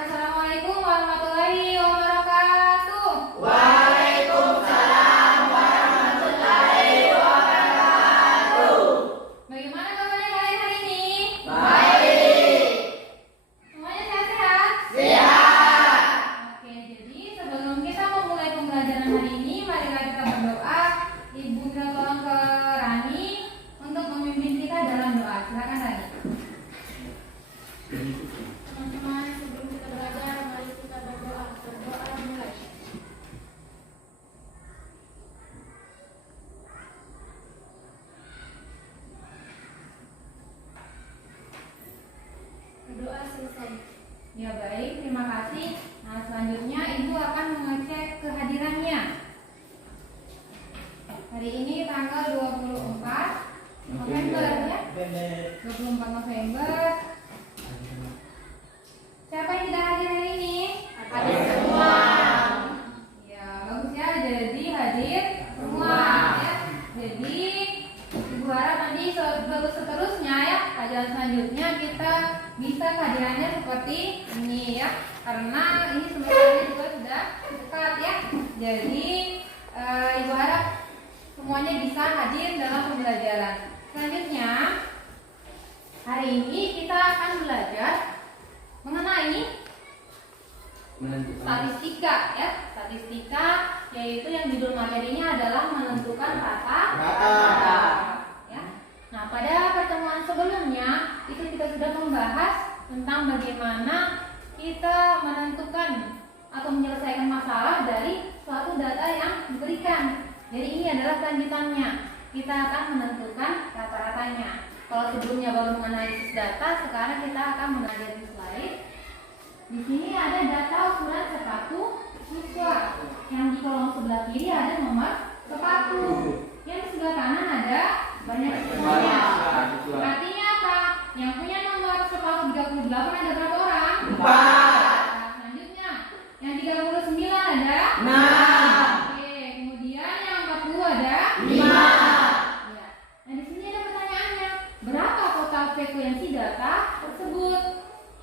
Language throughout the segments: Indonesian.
Assalamualaikum warahmatullahi wabarakatuh. Waalaikumsalam warahmatullahi wabarakatuh. Bagaimana kabarnya kalian hari ini? Baik. Semuanya sehat-sehat? Sehat. Oke, jadi sebelum kita memulai pembelajaran hari ini, marilah kita berdoa. Ibu kita tolong ke Rani untuk memimpin kita dalam doa. Silakan Rani. Teman-teman, sebelum kita belajar, mari kita berdoa. Berdoa mulai. Berdoa selesai. Ya baik, terima kasih. Nah selanjutnya Ibu akan mengecek kehadirannya. Hari ini tanggal 24 November ya. 24 November. Siapa yang tidak hadir hari ini? Hadir semua. Ya, bagus ya. Jadi hadir semua ya. Jadi Ibu harap nanti seterusnya ya, pelajaran selanjutnya kita bisa kehadirannya seperti ini ya. Karena ini sebenarnya juga sudah dekat ya. Jadi Ibu harap semuanya bisa hadir dalam pembelajaran. Selanjutnya hari ini kita akan belajar mengenai statistika ya. Statistika yaitu yang judul materinya adalah menentukan rata. Ya. Nah, pada pertemuan sebelumnya itu kita sudah membahas tentang bagaimana kita menentukan atau menyelesaikan masalah dari suatu data yang diberikan. Jadi ini adalah lanjutannya. Kita akan menentukan rata-ratanya. Kalau sebelumnya baru menganalisis data, sekarang kita akan menganalisis slide. Di sini ada data ukuran sepatu siswa. Yang di kolom sebelah kiri ada nomor sepatu. Yang di sebelah kanan ada banyak siswanya. Artinya apa? Yang punya nomor sepatu 38 ada berapa orang? 4. Nah, selanjutnya, yang 39 ada 6. Oke, kemudian yang 40 ada 5. Ya. Nah, di sini ada pertanyaannya. Berapa total frekuensi data tersebut?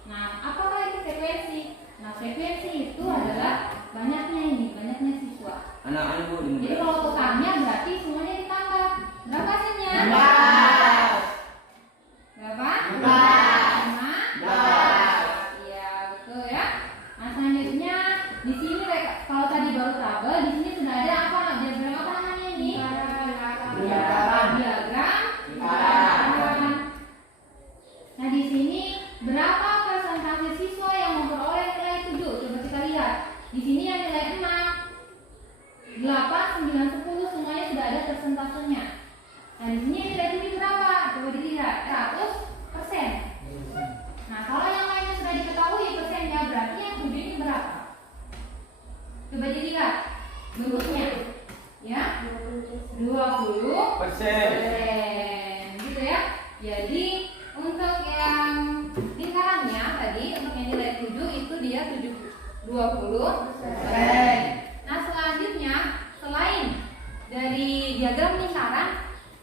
Nah, apakah itu frekuensi? Nah, frekuensi itu adalah banyaknya siswa. Jadi kalau totalnya berarti semuanya ditambah. Berapa hasilnya? 11. Berapa? 11. Iya, betul ya. Nah, selanjutnya di sini kalau tadi baru tabel, di sini sudah ada apa? Diagram apa namanya ini? Lingkaran. Diagram Lingkaran. lingkaran. Nah, di sini berapa persentase siswa yang memperoleh nilai 7? Coba kita lihat. Di sini yang nilai 6, 8, 9, 10 semuanya sudah ada persentasenya. Nah, di sini yang nilai 7 berapa? Coba dilihat. 100%. Nah, kalau yang lainnya sudah diketahui persennya, berarti yang 7 ini berapa? Coba dilihat bentuknya. Ya, 20%. Gitu ya. Jadi untuk yang lingkarannya tadi, untuk yang nilai 7 itu dia 20%. Nah, selanjutnya selain dari diagram lingkaran,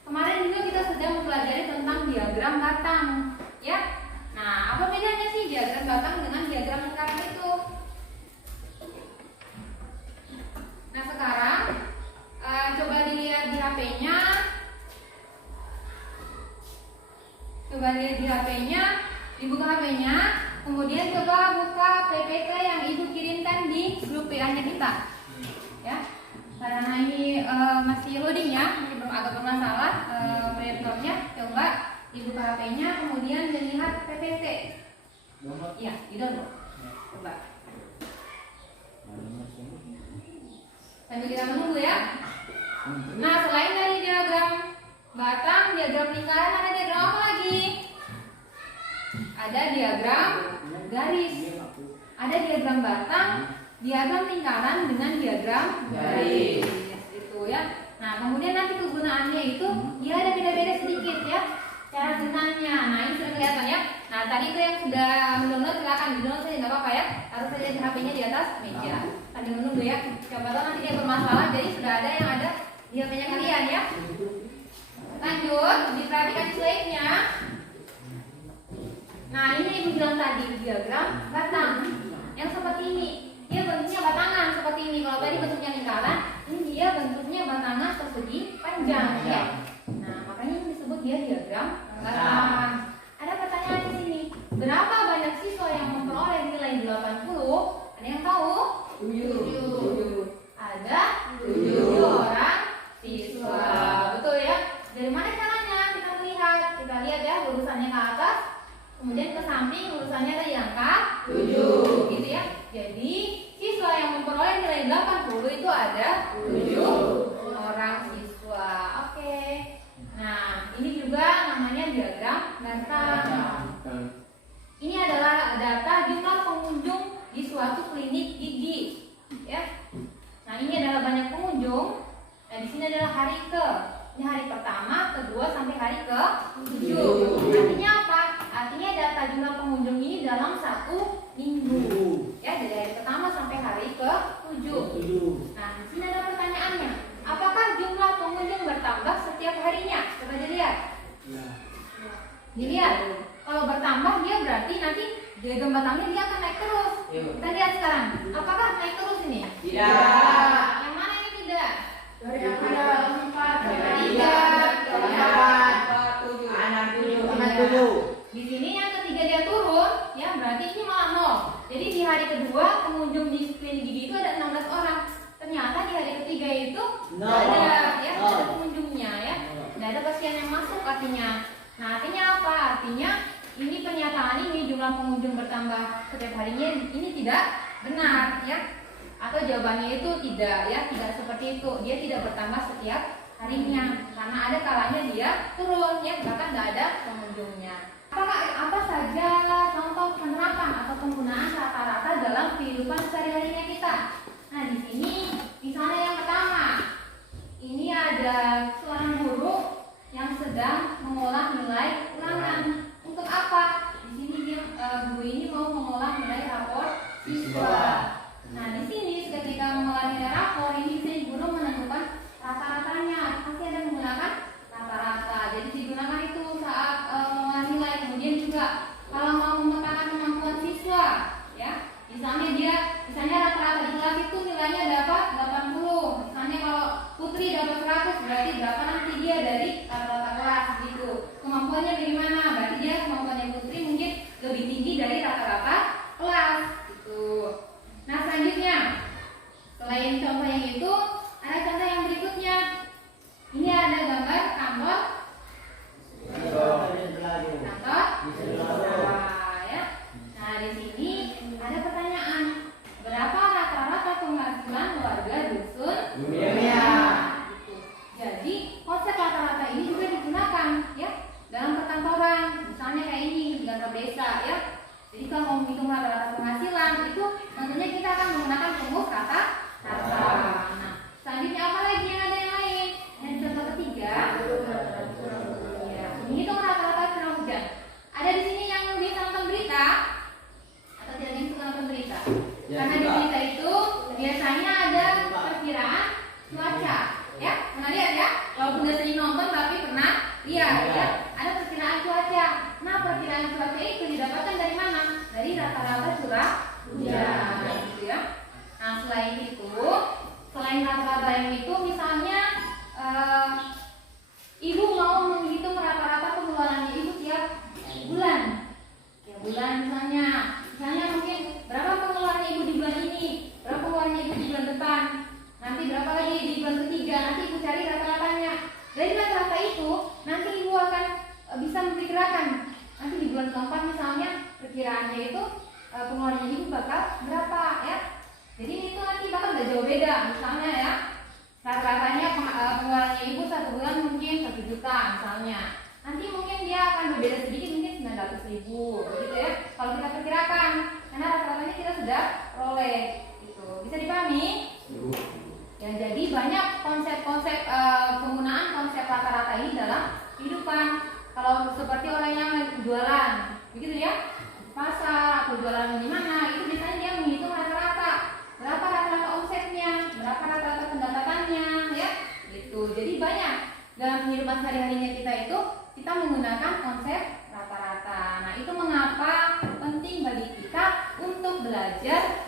kemarin juga kita sudah mempelajari tentang diagram batang, ya. Nah, apa bedanya sih diagram batang dengan diagram lingkaran itu? Nah, sekarang coba dilihat di HP-nya. Coba lihat di HP-nya, dibuka HP-nya, kemudian coba buka PPT yang Ibu kirimkan di grup WA-nya kita. Ya. Karena ini masih loading ya, ini belum agak bermasalah monitornya. Coba dibuka HP-nya, kemudian dilihat PPT. Iya, di-download. Coba. Sambil kita menunggu ya. Nah, selain dari diagram batang, diagram lingkaran, ada diagram apa lagi? Ada diagram garis. Ada diagram batang, diagram lingkaran dengan diagram garis. Itu ya. Nah, kemudian nanti kegunaannya itu ya ada beda-beda sedikit ya. Cara gunaannya. Nah, ini sudah kelihatan ya. Nah, tadi itu yang sudah mendownload silakan di-download saja enggak apa-apa ya. Harus saja di HP-nya di atas meja. Sambil menunggu ya. Coba tahu nanti dia bermasalah, jadi sudah ada yang ada di HP-nya kalian ya. Lanjut, diperhatikan slide-nya. Nah, ini Ibu bilang tadi diagram batang. yang seperti ini. Dia bentuknya batangan seperti ini. Kalau tadi bentuknya lingkaran, ini dia bentuknya batangan persegi panjang ya. Nah, makanya ini disebut dia diagram lengkap. Ada pertanyaan di sini. Berapa banyak siswa yang memperoleh nilai 80? Ada yang tahu? 7. Ada 7 orang siswa. Betul ya? Dari mana caranya kita melihat? Kita lihat ya, lurusannya ke atas, kemudian ke samping lurusannya ada yang angka 7 gitu ya. Jadi siswa yang memperoleh nilai 80 itu ada 7 orang siswa. Oke. Nah, ini juga namanya diagram Gantt. Ini adalah data jumlah pengunjung di suatu klinik gigi ya. Nah, ini adalah banyak pengunjung. Nah, di sini adalah hari ke. Ini hari pertama, kedua sampai hari ke-7. Artinya apa? Artinya data jumlah pengunjung ini dalam 1 minggu. Ya, dari hari pertama sampai hari ke-7. Nah, di sini ada pertanyaannya. Apakah jumlah pengunjung bertambah setiap harinya? Coba dilihat. Dilihat. Kalau bertambah dia berarti nanti diagram batangnya dia akan naik terus. Kita lihat sekarang. Apakah naik terus ini? Tidak. Yang mana ini tidak? Dari angka 4 Dari 7. Di sini yang ketiga dia turun, ya berarti ini malah 0. Jadi di hari kedua pengunjung di klinik gigi itu ada 16 orang. Ternyata di hari ketiga itu ada ya, ada pengunjungnya ya. Tidak ada pasien yang masuk artinya. Nah, artinya apa? Artinya ini pernyataan ini jumlah pengunjung bertambah setiap harinya ini tidak benar ya. Atau jawabannya itu tidak ya, tidak seperti itu. Dia tidak bertambah setiap harinya karena ada kalanya dia turun ya, bahkan tidak ada pengunjungnya. Apa saja contoh penerapan atau penggunaan rata-rata dalam kehidupan sehari-harinya kita? Nah, di sini misalnya yang pertama, ini ada seorang guru yang sedang mengolah nilai ulangan. Untuk apa? Di sini dia guru ini mau mengolah nilai rapor siswa. Nah, di sini ketika mengolah nilai rapor ini si guru menentukan rata-ratanya. Pasti ada menggunakan rata-rata. Jadi digunakan itu saat mengolah nilai. Kemudian juga kalau mau memetakan kemampuan siswa, ya. Misalnya rata-rata di kelas itu nilainya dapat 80. Misalnya kalau Putri dapat 100, berarti berapa nanti dia dari rata-rata kelas gitu. Kemampuannya bagaimana? Berarti dia kemampuannya Putri mungkin lebih tinggi dari rata-rata kelas gitu. Nah, selanjutnya selain contoh yang itu, ada contoh yang berikutnya. Ini ada gambar kantor. Ya. Nah, di sini ada pertanyaan. Berapa rata-rata penghasilan warga dusun? Jadi konsep rata-rata ini juga digunakan ya dalam perkantoran. Misalnya kayak ini di kantor desa ya. Jadi kalau mau menghitung rata-rata penghasilan itu tentunya kita akan menggunakan rumus rata-rata. Nah, selanjutnya apa lagi yang ada yang lain? Yang contoh ketiga, ya, menghitung rata-rata curah hujan. Ada di sini yang biasa nonton berita atau tidak yang suka nonton berita? Karena di berita itu biasanya ada perkiraan cuaca, ya. Pernah lihat ya? Walaupun udah sering nonton tapi pernah lihat ya. Ada perkiraan cuaca. Nah, perkiraan cuaca itu didapatkan dari mana? Dari rata-rata curah hujan, gitu ya. Nah, selain rata-rata yang itu, misalnya ibu mau menghitung rata-rata pengeluarannya ibu tiap bulan. Tiap bulan misalnya mungkin berapa pengeluaran ibu di bulan ini, berapa pengeluaran ibu di bulan depan, nanti berapa lagi di bulan ketiga, nanti ibu cari rata-ratanya. Dari rata-rata itu, nanti ibu akan bisa memperkirakan nanti di bulan keempat misalnya perkiraannya itu pengeluaran ibu bakal berapa ya. Jadi itu nanti bakal udah jauh beda. Misalnya ya, rata-ratanya pengeluarannya ibu satu bulan mungkin 1 juta misalnya. Nanti mungkin dia akan berbeda sedikit, mungkin 900.000 gitu ya. Kalau kita perkirakan, karena rata-ratanya kita sudah peroleh gitu. Bisa dipahami? Ya, jadi banyak konsep-konsep penggunaan konsep rata-rata ini dalam kehidupan. Kalau seperti orang yang jualan, begitu ya, pasar atau jualan di mana, itu biasanya dia menghitung rata-rata. Berapa rata-rata omsetnya, berapa rata-rata pendapatannya, ya, gitu. Jadi banyak dalam kehidupan sehari-harinya kita itu kita menggunakan konsep rata-rata. Nah, itu mengapa penting bagi kita untuk belajar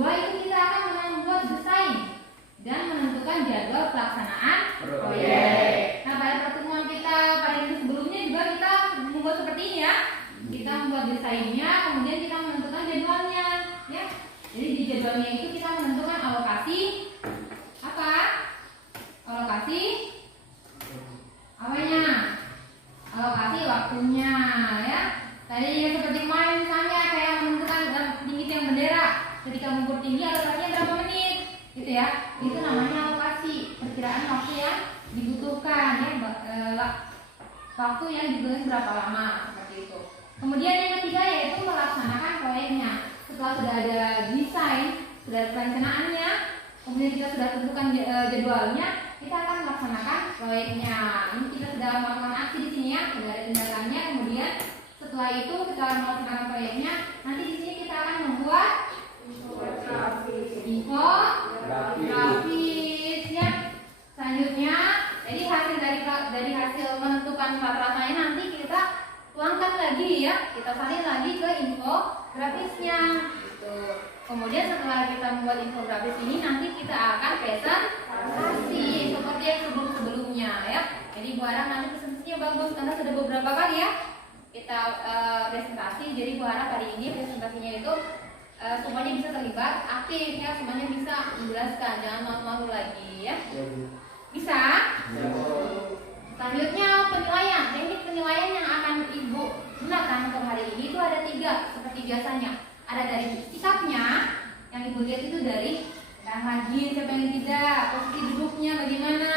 kedua itu kita akan membuat desain dan menentukan jadwal pelaksanaan proyek. Nah, pada pertemuan kita pada minggu sebelumnya juga kita membuat seperti ini ya. Kita membuat desainnya, kemudian kita menentukan jadwalnya, ya. Jadi di jadwalnya itu kita menentukan alokasi apa? Alokasi apanya? Alokasi waktunya, ya. Tadi ya seperti kemarin misalnya kayak menentukan tinggi tiang bendera. Ketika mengukur tinggi alokasinya berapa menit, gitu ya. Itu namanya alokasi, perkiraan waktu yang dibutuhkan, ya. Waktu yang digunakan berapa lama, seperti itu. Kemudian yang ketiga yaitu melaksanakan proyeknya. Setelah sudah ada desain, sudah ada perencanaannya, kemudian kita sudah tentukan jadwalnya, kita akan melaksanakan proyeknya. Ini kita sudah melakukan aksi di sini ya, sudah ada tindakannya. Kemudian setelah itu kita akan melaksanakan proyeknya. Nanti di sini kita akan membuat infografis ya. Selanjutnya, jadi hasil dari hasil menentukan rata-ratanya nanti kita tuangkan lagi ya, kita salin lagi ke infografisnya gitu. Kemudian setelah kita membuat infografis ini nanti kita akan presentasi seperti yang sebelum-sebelumnya ya. Jadi Bu harap nanti presentasinya bagus karena sudah beberapa kali ya kita presentasi. Jadi Bu harap hari ini presentasinya itu semuanya bisa terlibat aktif ya, semuanya bisa menjelaskan, jangan malu-malu lagi ya. Bisa? Selanjutnya penilaian. Teknik penilaian yang akan Ibu gunakan untuk hari ini itu ada 3 seperti biasanya. Ada dari sikapnya yang Ibu lihat itu dari rajin, siapa yang tidak, posisi duduknya bagaimana,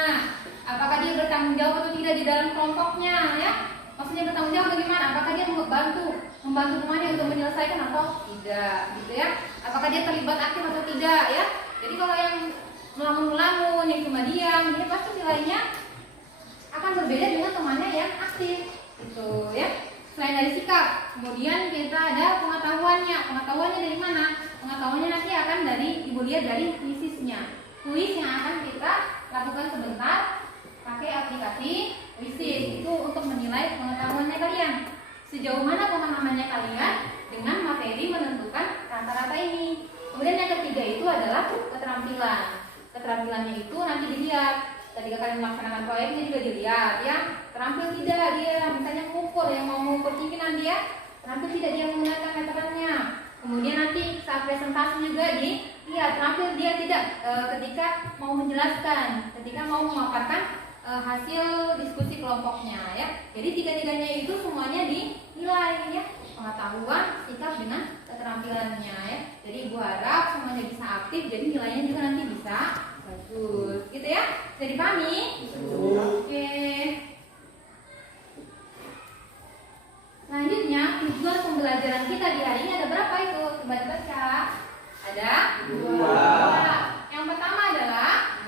apakah dia bertanggung jawab atau tidak di dalam kelompoknya ya. Maksudnya bertanggung jawab bagaimana, apakah dia membantu temannya untuk menyelesaikan atau tidak gitu ya. Apakah dia terlibat aktif atau tidak ya. Jadi kalau yang melamun-melamun, yang cuma diam, dia pasti nilainya akan berbeda dengan temannya yang aktif gitu ya. Selain dari sikap, kemudian kita ada pengetahuannya. Pengetahuannya dari mana? Pengetahuannya nanti akan dari Ibu lihat dari kuisisnya. Kuis yang akan kita lakukan sebentar pakai aplikasi Quizzes itu untuk menilai pengetahuannya kalian. Sejauh mana pemahamannya kalian dengan materi menentukan rata-rata ini. Kemudian yang ketiga itu adalah keterampilan. Keterampilannya itu nanti dilihat. Ketika kalian melaksanakan proyeknya juga dilihat ya, terampil tidak dia, misalnya mengukur, yang mau mengukur pimpinan dia, terampil tidak dia menggunakan meterannya. Kemudian nanti saat presentasi juga dilihat, terampil dia tidak ketika mau menjelaskan, ketika mau memaparkan hasil diskusi kelompoknya ya. Jadi 3-tiganya itu semuanya dinilai ya, pengetahuan, sikap dengan keterampilannya ya. Jadi Ibu harap semuanya bisa aktif, jadi nilainya juga nanti bisa bagus, gitu ya. Bisa dipahami? Oke. Selanjutnya tujuan pembelajaran kita di hari ini ada berapa itu? Coba dibaca. Ada 2. Yang pertama adalah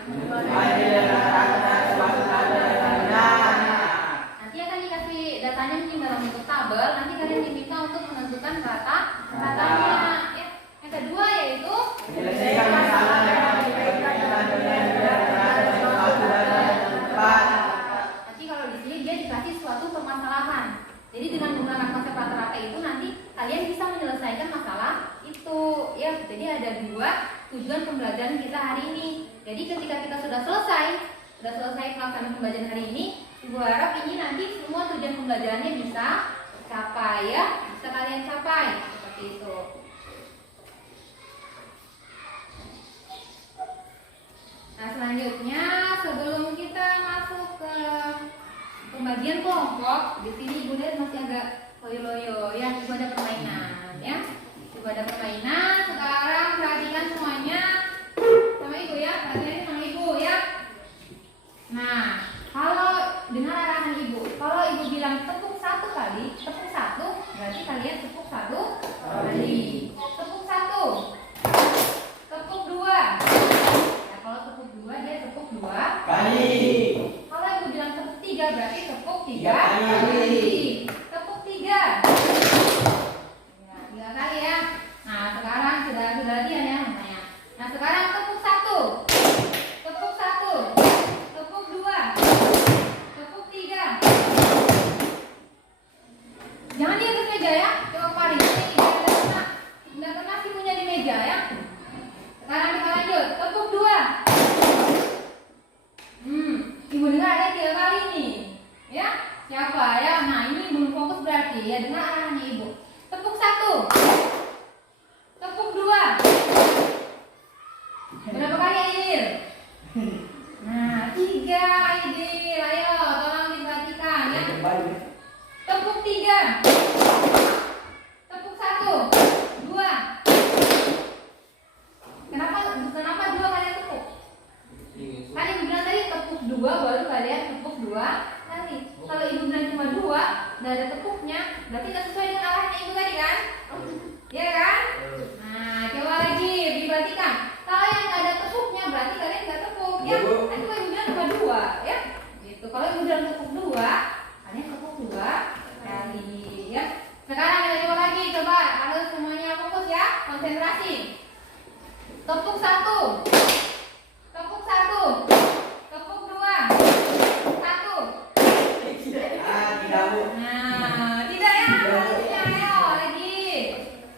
nanti akan dikasih datanya mungkin dalam bentuk tabel. Nanti kalian diminta untuk menentukan ratanya. Ya. Yang kedua yaitu menyelesaikan masalah yang nanti kalau di sini dia dikasih suatu permasalahan. Jadi dengan menggunakan konsep rata-rata itu nanti kalian bisa menyelesaikan masalah itu ya. Jadi ada 2 tujuan pembelajaran kita hari ini. Jadi ketika kita sudah selesai melaksanakan pembelajaran hari ini, Ibu harap ini nanti semua tujuan pembelajarannya bisa tercapai ya, bisa kalian capai seperti itu. Nah selanjutnya sebelum kita masuk ke pembagian kelompok, di sini Ibu lihat masih agak loyo-loyo ya. Ibu ada permainan ya. Ibu ada permainan. Sekarang perhatikan semuanya sama Ibu ya. Perhatikan sama Ibu ya. Nah kalau dengar arahan Ibu, kalau Ibu bilang tepuk 1 kali, tepuk 1 berarti kalian tepuk 1 kali. Tepuk 1, tepuk 2. Kalau tepuk 2 dia tepuk 2 kali. Kalau Ibu bilang tepuk 3 berarti tepuk 3 kali. Tepuk 3. Ya, 3 kali ya. Nah, sekarang sudah latihan ya namanya. Nah, sekarang tepuk 1. Tepuk 1. Tepuk 2. Tepuk 3. Jangan di atas meja ya. Coba paling ini biar enggak kena. Ibu dengar ada 3 kali nih. Ya, siapa ya? Nah, ini belum fokus berarti ya, dengar arahannya Ibu. Tepuk 1. Tepuk 2. Berapa kali Aidil? Nah, 3 Aidil. Ayo, tolong diperhatikan ya. Tepuk 3. Tepuk 1. 2. Kenapa 2 kalian tepuk? Kan Ibu bilang tadi tepuk 2 baru kalian tepuk 2 kali. Kalau Ibu bilang cuma 2, nggak ada tepuknya, berarti nggak sesuai dengan arahnya Ibu tadi kan? Iya kan? Nah, coba lagi diperhatikan. Kalau yang nggak ada tepuknya berarti kalian nggak tepuk ya. Tadi Ibu bilang cuma 2 ya. Gitu. Kalau Ibu bilang tepuk 2, kalian tepuk 2 kali ya. Sekarang kita coba lagi, coba harus semuanya fokus ya, konsentrasi. Tepuk 1. Tepuk 1. Tepuk 2. 1. Nah, tidak ya, harusnya ayo lagi.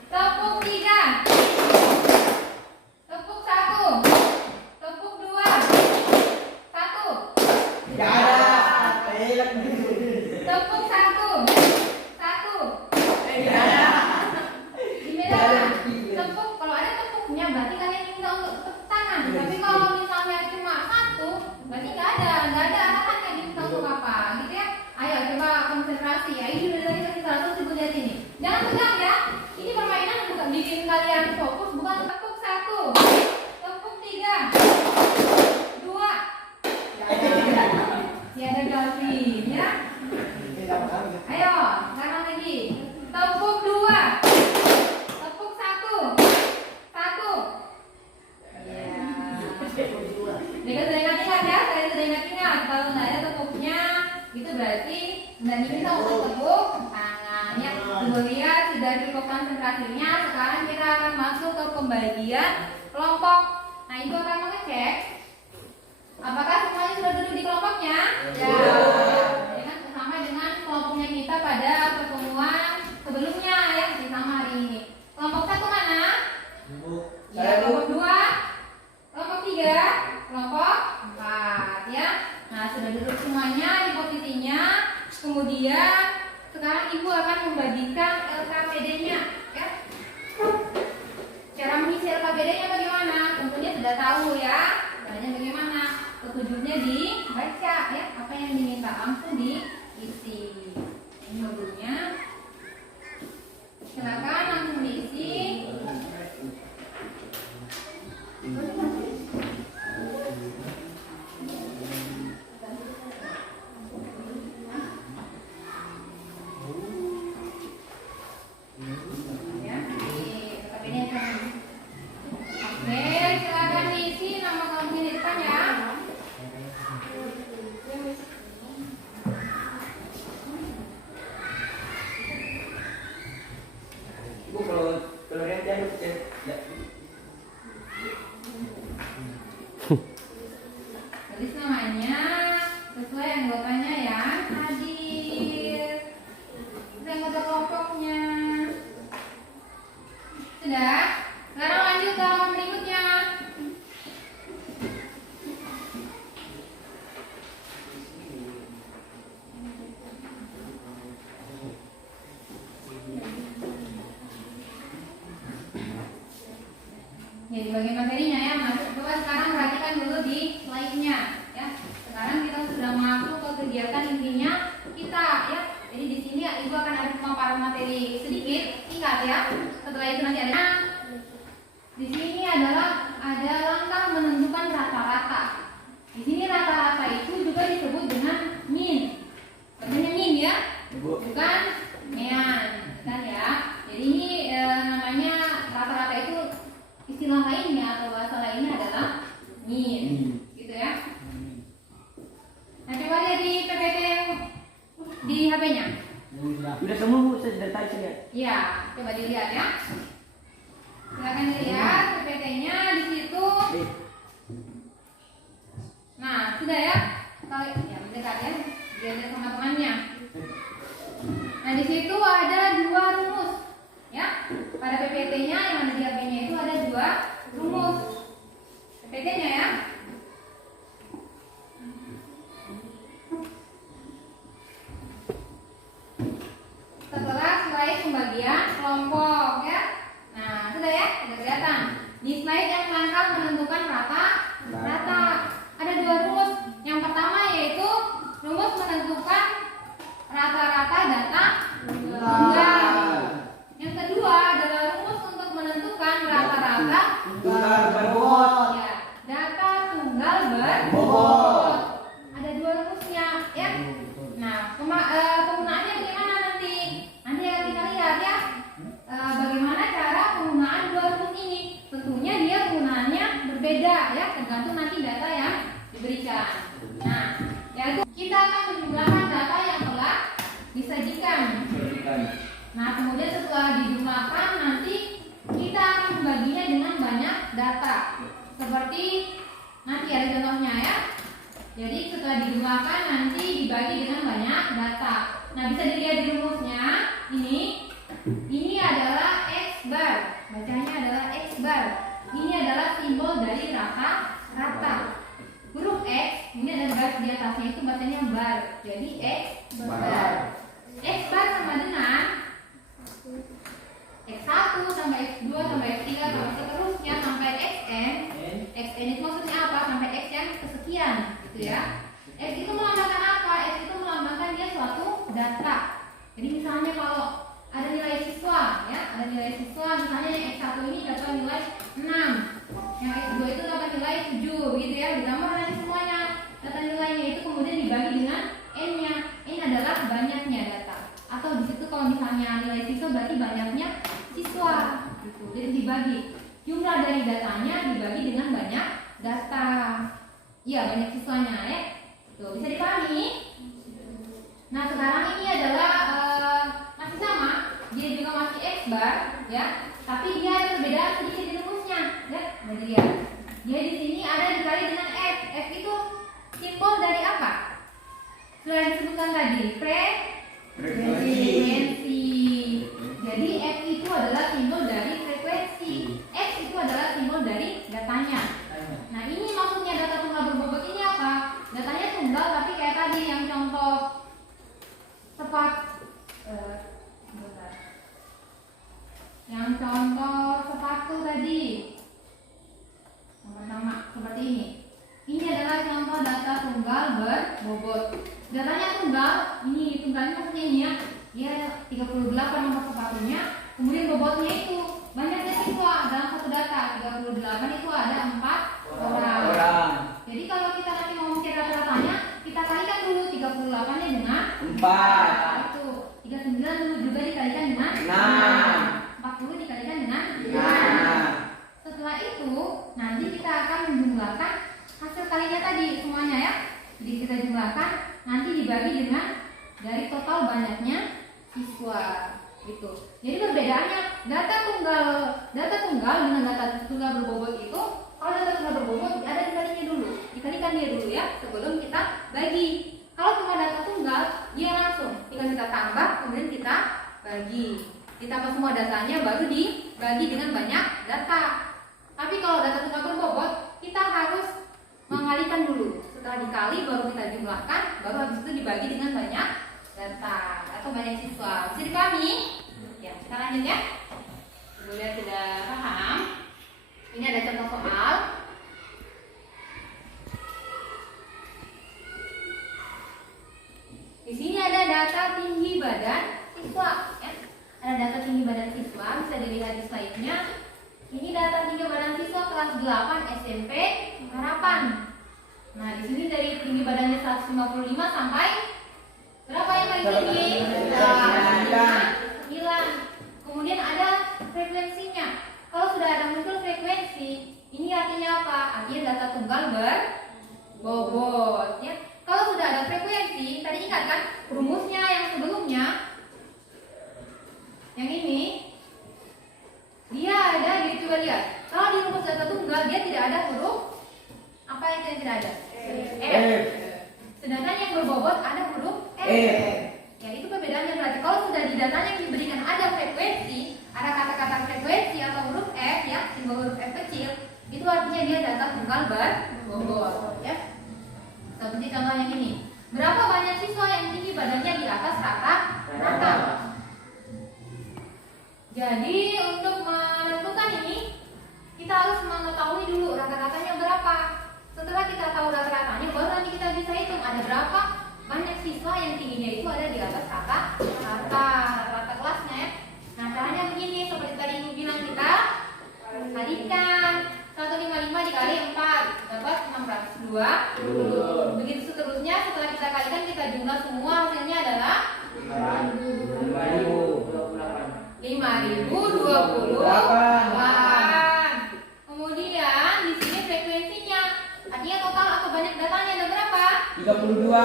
Tepuk 3. Tepuk 1. Tepuk 2. 1. Tepuk 1. 1. Dibedakan. Tepuk, kalau ada tepuknya berarti kalian minta untuk tepuk tangan. Tapi kalau misalnya cuma 1, berarti nggak ada arahannya diminta untuk apa, gitu ya. Ayo coba konsentrasi. Ya, ini udah dari kasih 100 Ibu lihat ini. Jangan tegang ya. Ini permainan bukan bikin kalian fokus, bukan. Tepuk 1. Tepuk 3. 2. Ya ada Galvin ya. Ayo, sekarang lagi. Tepuk 2. Tepuk 1. 1. Ya. Dengar ingat ya, saya sudah ingat. Kalau nggak ada tepuknya, itu berarti nggak diminta untuk tepuk tangannya. Ibu lihat sudah cukup konsentrasinya. Sekarang kita akan masuk ke pembagian kelompok. Nah, Ibu akan mengecek apakah semuanya sudah duduk di kelompoknya? Ya. Dengan sama dengan kelompoknya kita pada pertemuan sebelumnya ya, sama hari ini. Kelompok 1 mana? Ya, kelompok 2, kelompok 3, kelompok 4 ya. Nah, sudah duduk semuanya di posisinya. Kemudian sekarang Ibu akan membagikan LKPD-nya ya. Cara mengisi LKPD-nya bagaimana? Tentunya sudah tahu ya. Caranya bagaimana? Petunjuknya dibaca ya. Apa yang diminta langsung diisi. Ini modunya. Silakan langsung diisi. Ya, di LKPD kan. Oke, silakan diisi nama kamu di depan ya. Ibu kalau nanti aku cek. Tulis namanya sesuai anggotanya ya. Hadir. Sesuai anggota kelompoknya. Sudah? Sekarang lanjut ke halaman berikutnya. Ya, di bagian materinya ya, masuk. Coba sekarang perhatikan dulu di slide-nya ya. Sekarang kita sudah masuk ke kegiatan intinya kita ya. Jadi di sini Ibu akan ada pemaparan materi sedikit, singkat ya. Setelah itu nanti ada di sini adalah ada langkah menentukan rata-rata. Di sini rata-rata itu juga disebut dengan min. Bacanya min ya, bukan mean, kan ya. Jadi ini namanya rata-rata itu istilah lainnya atau bahasa lainnya adalah min, gitu ya. Nah, coba lihat di PPT di HP-nya. Sudah semua Bu, saya sudah tahu sudah. Ya, coba dilihat ya. Silakan dilihat PPT-nya di situ. Nah, sudah ya. Kalau ya mendekat ya, biar lihat sama temannya. Nah, di situ ada 2 rumus. Ya, pada PPT-nya yang ada di HP-nya itu ada 2 rumus. PPT-nya ya. Nah, yaitu kita akan menjumlahkan data yang telah disajikan. Nah, kemudian setelah dijumlahkan nanti kita akan membaginya dengan banyak data. Seperti nanti ada contohnya ya. Jadi setelah dijumlahkan nanti dibagi dengan banyak data. Nah, bisa dilihat di rumusnya. Ini adalah X bar. Bacanya adalah X bar. Ini adalah simbol dari rata. Huruf X, ini ada garis di atasnya itu bacanya bar. Jadi X bar. X bar sama dengan X1 sampai X2 sampai X3 sampai seterusnya sampai Xn. Xn itu maksudnya apa? Sampai X yang kesekian, gitu ya. X itu melambangkan apa? X itu melambangkan dia suatu data. Jadi misalnya kalau ada nilai siswa, ya, ada nilai siswa, misalnya yang X1 ini dapat nilai 6, yang X2 itu dapat nilai 7, begitu ya. Ditambah nanti semuanya data nilainya itu kemudian dibagi dengan n-nya. N adalah banyaknya data. Atau di situ kalau misalnya nilai siswa berarti banyaknya siswa, gitu. Jadi dibagi jumlah dari datanya dibagi dengan banyak data. Iya, banyak siswanya ya. Tuh, bisa dipahami? Nah, sekarang ini adalah masih sama, dia juga masih X bar, ya. Tapi dia ada perbedaan sedikit di rumusnya, ya. Nah, dilihat. Dia di sini ada dikali dengan F. F itu simbol dari apa? Sudah disebutkan tadi, frekuensi. Jadi F itu adalah simbol dari frekuensi. X itu adalah simbol dari datanya. Nah, ini maksudnya data tunggal berbobot ini apa? Datanya tunggal tapi kayak tadi yang contoh sepatu tadi. Sama-sama seperti ini. Ini adalah contoh data tunggal berbobot. Datanya tunggal, ini tunggalnya maksudnya ini ya. Dia 38 nomor sepatunya, kemudian bobotnya itu banyaknya siswa dalam satu data. 38 itu ada 4 orang. Jadi kalau kita nanti mau mencari rata-ratanya, kita kalikan dulu 38-nya dengan 4. Itu 39 dulu juga dikalikan dengan 6. 40 dikalikan dengan 6. Setelah itu, nanti kita akan menjumlahkan hasil kalinya tadi semuanya ya. Jadi kita jumlahkan, nanti dibagi dengan dari total banyaknya siswa gitu. Jadi perbedaannya data tunggal dengan data tunggal berbobot itu, kalau data tunggal berbobot ada dikalinya dulu, dikalikan dia dulu ya sebelum kita bagi. Kalau cuma data tunggal dia langsung tinggal kita tambah kemudian kita bagi, ditambah semua datanya baru dibagi dengan banyak data. Tapi kalau data tunggal berbobot kita harus mengalikan dulu, setelah dikali baru kita jumlahkan, baru habis itu dibagi dengan banyak data atau banyak siswa. Bisa dipahami? Ya, kita lanjut ya. Dulu lihat sudah paham. Ini ada contoh soal. Di sini ada data tinggi badan siswa. Ya. Ada data tinggi badan siswa, bisa dilihat di slide-nya. Ini data tinggi badan siswa kelas 8 SMP Harapan. Nah, di sini dari tinggi badannya 155 sampai berapa yang paling tinggi? 9. Kemudian ada frekuensinya. Kalau sudah ada muncul frekuensi, ini artinya apa? Artinya data tunggal berbobot. Ya. Kalau sudah ada frekuensi, tadi ingat kan rumusnya yang sebelumnya, yang ini, dia ada. Jadi coba lihat. Kalau di rumus data tunggal dia tidak ada huruf apa yang tidak ada? F. Sedangkan yang berbobot ada huruf F. Ya, itu perbedaannya berarti. Kalau sudah di datanya yang diberikan ada frekuensi, ada kata-kata frekuensi atau huruf F ya, simbol huruf F kecil, itu artinya dia data tunggal berbobot ya. Seperti contoh yang ini. Berapa banyak siswa yang tinggi badannya di atas rata-rata? Jadi untuk menentukan ini kita harus mengetahui dulu rata-ratanya berapa. Setelah kita tahu rata-ratanya, baru nanti kita bisa hitung ada berapa banyak siswa yang tingginya itu ada di atas rata-rata kelasnya ya. Nah, caranya begini, seperti tadi Ibu bilang, kita kalikan 155 dikali 4 dapat 620. Begitu seterusnya, setelah kita kalikan kita jumlah semua, hasilnya adalah 5028. Kemudian di sini frekuensinya, artinya total atau banyak datanya ada berapa? 32. 32.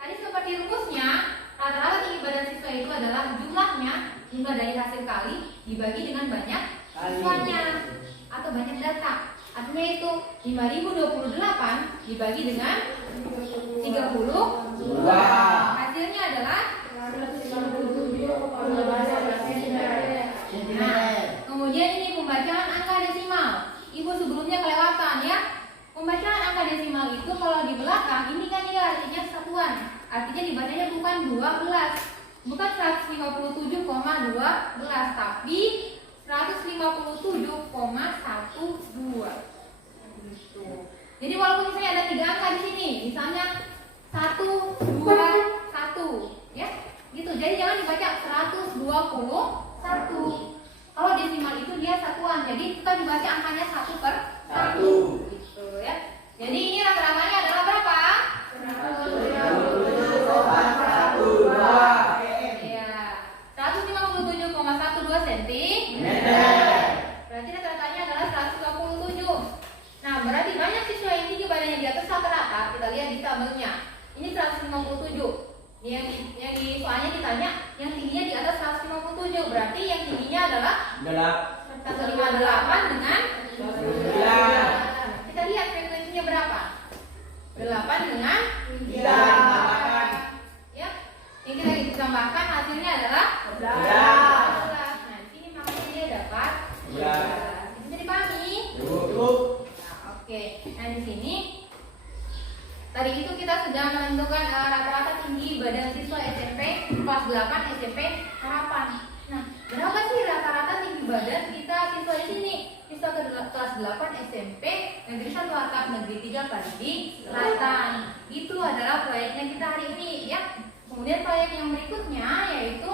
Tadi seperti rumusnya, rata-rata tinggi badan siswa itu adalah jumlah dari hasil kali dibagi dengan banyak siswanya atau banyak data. Artinya itu 5028 dibagi dengan 32. Hasilnya adalah kemudian ini pembacaan angka desimal. Ibu sebelumnya kelewatan ya. Pembacaan angka desimal itu kalau di belakang ini kan dia artinya satuan. Artinya dibacanya bukan 12, bukan 157,12, tapi 157,12. Gitu. Jadi walaupun misalnya ada 3 angka di sini, misalnya 1, 2, 1, ya, gitu. Jadi jangan dibaca 121. Kalau desimal itu dia satuan, jadi kita dibaca angkanya 1/1, gitu ya. Jadi ini rata-ratanya adalah berapa? 157,12 cm. Berarti rata-ratanya adalah 127. Nah, berarti banyak siswa yang tinggi badannya di atas rata-rata. Kita lihat di tabelnya. Ini 157. Yang di soalnya ditanya yang tingginya di atas 157. Berarti yang tingginya adalah 158 dengan 9. Kita lihat frekuensinya berapa? 8 dengan 3. Ya. Yang kita tambahkan hasilnya adalah 11. Nah, di sini makanya dia dapat 11. Bisa dipahami? Nah, oke. Nah, di sini tadi itu kita sudah menentukan rata-rata tinggi badan siswa SMP kelas 8 SMP Harapan. Nah, berapa sih rata-rata tinggi badan kita siswa di sini? Siswa kelas 8 SMP Negeri 1 Atap Negeri 3 Parigi Selatan. Itu adalah proyeknya kita hari ini ya. Kemudian proyek yang berikutnya yaitu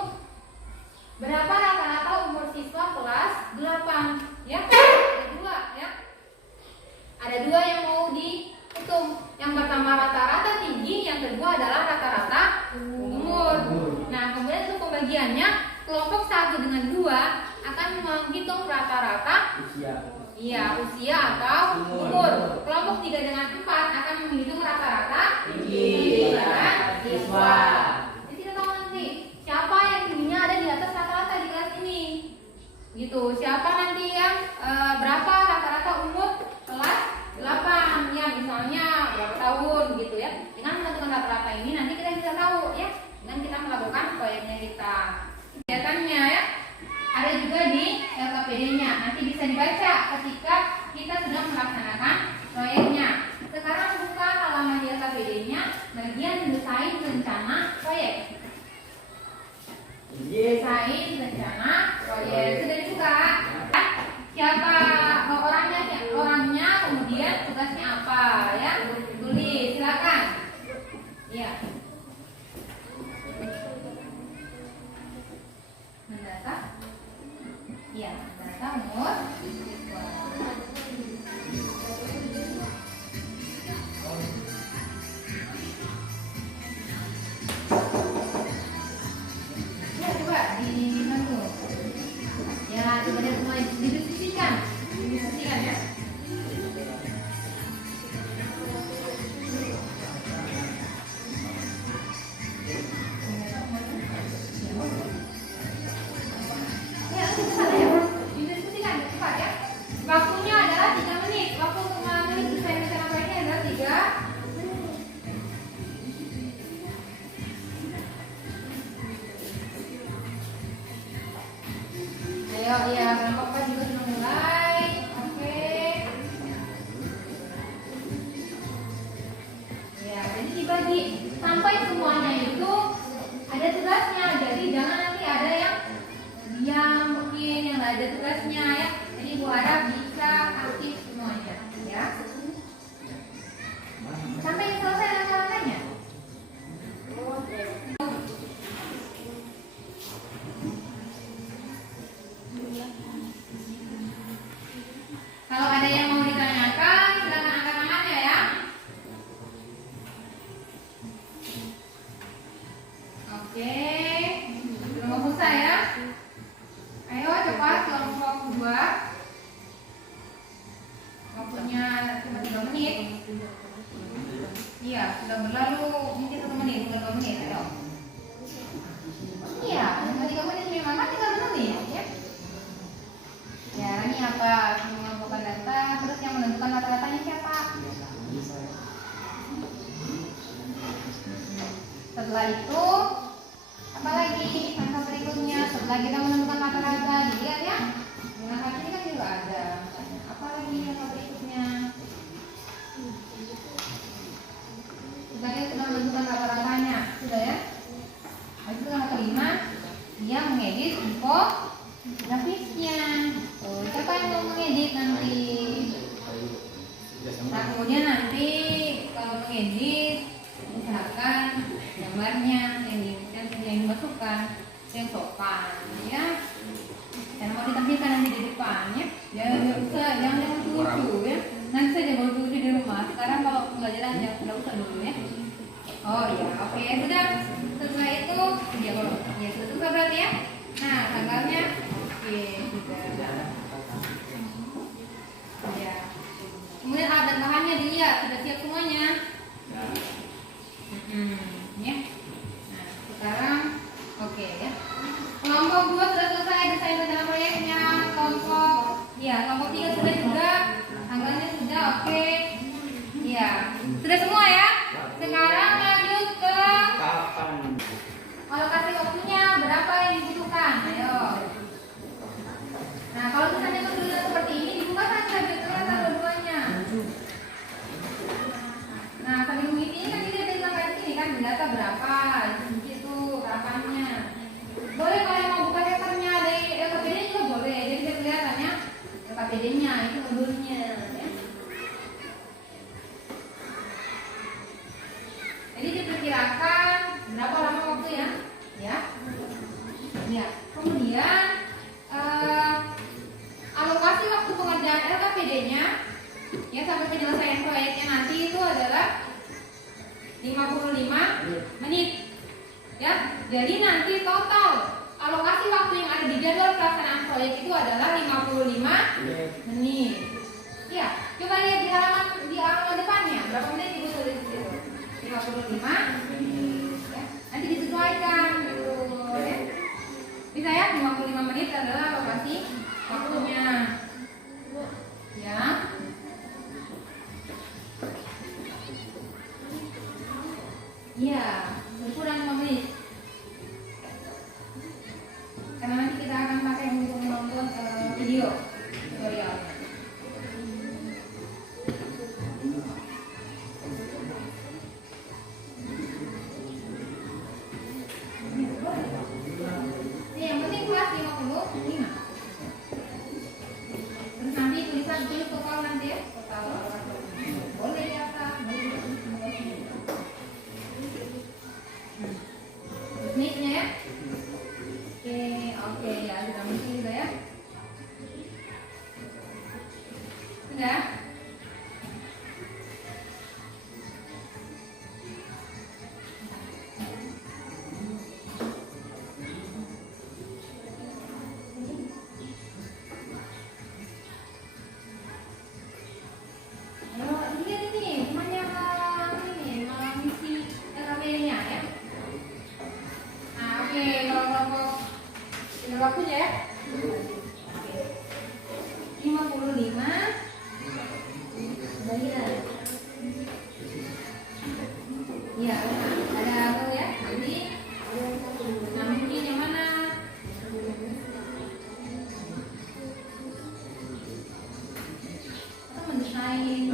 berapa rata-rata umur siswa kelas 8 ya. Ada 2 ya. Ada 2 yang mau dihitung. Yang pertama rata-rata tinggi, yang kedua adalah rata-rata umur. Nah, kemudian untuk pembagiannya kelompok 1 dengan 2 akan menghitung rata-rata usia atau umur. Kelompok 3 dengan 4 akan menghitung rata-rata tinggi badan siswa. Jadi kita tahu nanti siapa yang tingginya ada di atas rata-rata di kelas ini. Gitu. Siapa nanti yang berapa rata-rata umur kelas 8 ya, misalnya berapa tahun gitu ya. Dengan menentukan rata-rata ini nanti kita bisa tahu ya, dengan kita melakukan proyeknya kita. Kegiatannya ya, ada juga di LKPD-nya. Nanti bisa dibaca ketika kita sedang melaksanakan proyeknya. Sekarang buka halaman di LKPD-nya bagian desain rencana proyek. Desain rencana proyek sudah dibuka. Siapa orangnya, kemudian tugasnya apa ya? Tulis, silakan. Iya. Mendata. Iya, mendata umur siswa. Ya, coba dibantu. Ya, coba lihat mulai didiskusikan ya. Waktunya adalah 3 menit. Waktu untuk menulis desain rencana proyeknya adalah 3 menit. Ayo, ya, kelompok juga sudah mulai. Oke. Ya, jadi dibagi sampai semuanya itu ada tugasnya. Jadi jangan nanti ada yang diam mungkin yang nggak ada tugasnya ya. Jadi ibu harap bisa aktif semuanya ya. Sampai selesai rata-ratanya. Kalau ada yang mau ditanyakan, silakan angkat tangannya ya. Oke, belum mau selesai ya. Ayo cepat kelompok 2. Iya, sudah berlalu mungkin 1 menit, bukan 2 menit, ayo. Iya, tinggal 3 menit memang kan tinggal menit ya. Ya, ini apa? Mengumpulkan data, terus yang menentukan rata-ratanya siapa? Setelah itu apa lagi? Langkah berikutnya setelah kita menentukan rata-rata, dilihat ya. Nah, ini kan juga ada. Apa lagi langkah berikutnya? Tadi sudah menentukan rata-ratanya, sudah ya. Habis itu langkah kelima, dia mengedit info grafisnya. Tuh, siapa yang mau mengedit nanti? Nah, kemudian nanti kalau mengedit, usahakan gambarnya yang dimasukkan yang sopan, ya. Karena mau ditampilkan nanti di depan, ya. Jangan usah, jangan lucu, ya. Nanti saja baru lucu di rumah. Sekarang kalau pelajaran ya tidak usah dulu, ya. Oh iya, oke, sudah. Setelah itu, ya kalau ya sudah berarti ya. Nah, tanggalnya, oke, sudah. Ya. Kemudian alat dan bahannya dilihat sudah siap semuanya. Ya. Nah, sekarang oke ya. Kelompok 2 sudah selesai desain rencana proyeknya. Kelompok 3 sudah juga. Tanggalnya sudah oke. Ya, sudah semua ya. Sekarang lanjut ke alokasi waktunya berapa yang dibutuhkan. Ayo. Nah, kalau misalnya kesulitan seperti ini dibuka saja jadwalnya dua-duanya. Nah, sambil mengisi ini kan dilihat dari langkah ini kan data berapa, di situ harapannya. Boleh kalau yang mau buka papernya dari LKPD juga boleh. Jadi bisa kelihatannya LKPD-nya itu modulnya. Ya. Jadi diperkirakan berapa lama waktu ya? Ya. Ya. Kemudian alokasi waktu pengerjaan LKPD-nya ya sampai penyelesaian proyeknya nanti itu adalah 55 menit. Ya, jadi nanti total alokasi waktu yang ada di jadwal pelaksanaan proyek itu adalah 55 menit. Ya, coba lihat di halaman depannya berapa menit ibu tulis di situ? 55 menit. Ya, nanti disesuaikan gitu. Ya. Bisa ya, 55 menit adalah alokasi waktunya. Ya. Iya, berkurang 5 menit. Karena nanti kita akan pakai untuk menonton video tutorial. Yang penting kelas 55. Terus nanti tulis total nanti ya, total boleh di atas, boleh di atas. Menitnya ya. Oke ya, sudah mungkin juga ya. Sudah. Lihat ini, temannya ini mengisi LKPD-nya ya. Nah, oke, kalau kelompok ini waktunya ya. 55 bagian. Iya, ada tahu ya? Jadi, nah mungkin yang mana? Atau mendesain?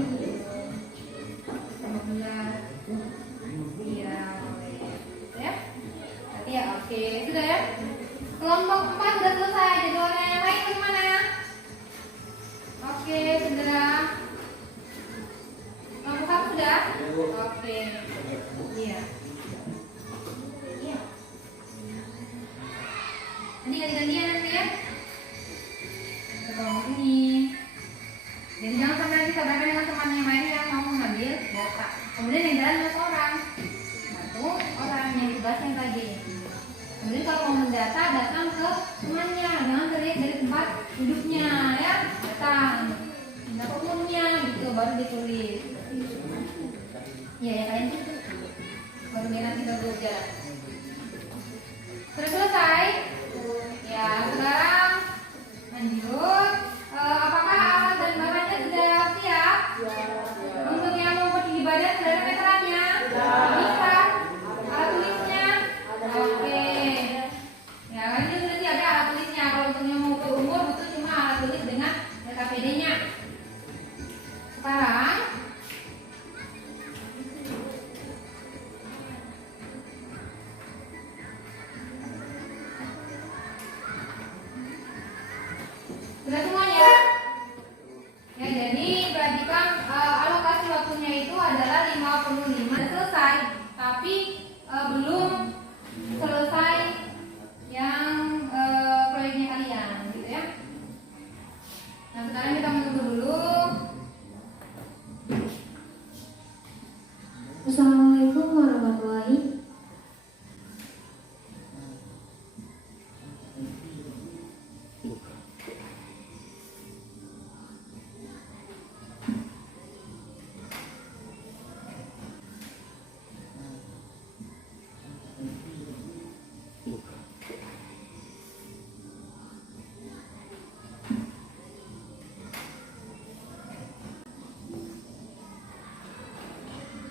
Iya, ya. Berarti ya, oke, sudah ya. Kelompok 4 sudah selesai. Jadwalnya yang lain bagaimana? Oke, sudah. Kelompok 1 sudah? Oke. Iya. Iya. Nanti ganti-gantian nanti ya. Ke kelompok ini. Jadi jangan sampai nanti saudara dengan teman yang lain yang mau mengambil data. Kemudian yang jalan 1 orang. 1 orang yang tugasnya tadi. Kemudian kalau mau mendata, datang ke temannya, jangan terlihat dari tempat duduknya ya. Datang data umumnya gitu baru ditulis. Ya, ya kalian badan sudah ada meterannya? Bisa. Alat tulisnya? Oke. Ya kan ini sudah ada alat tulisnya. Kalau untuk yang mau ukur umur butuh cuma alat tulis dengan KPD-nya. Sekarang sudah semuanya? Ya, jadi perhatikan alokasi waktunya itu adalah 55. Selesai, tapi belum selesai yang proyeknya kalian, gitu ya. Nah, sekarang kita menunggu dulu. Assalamualaikum warahmatullahi.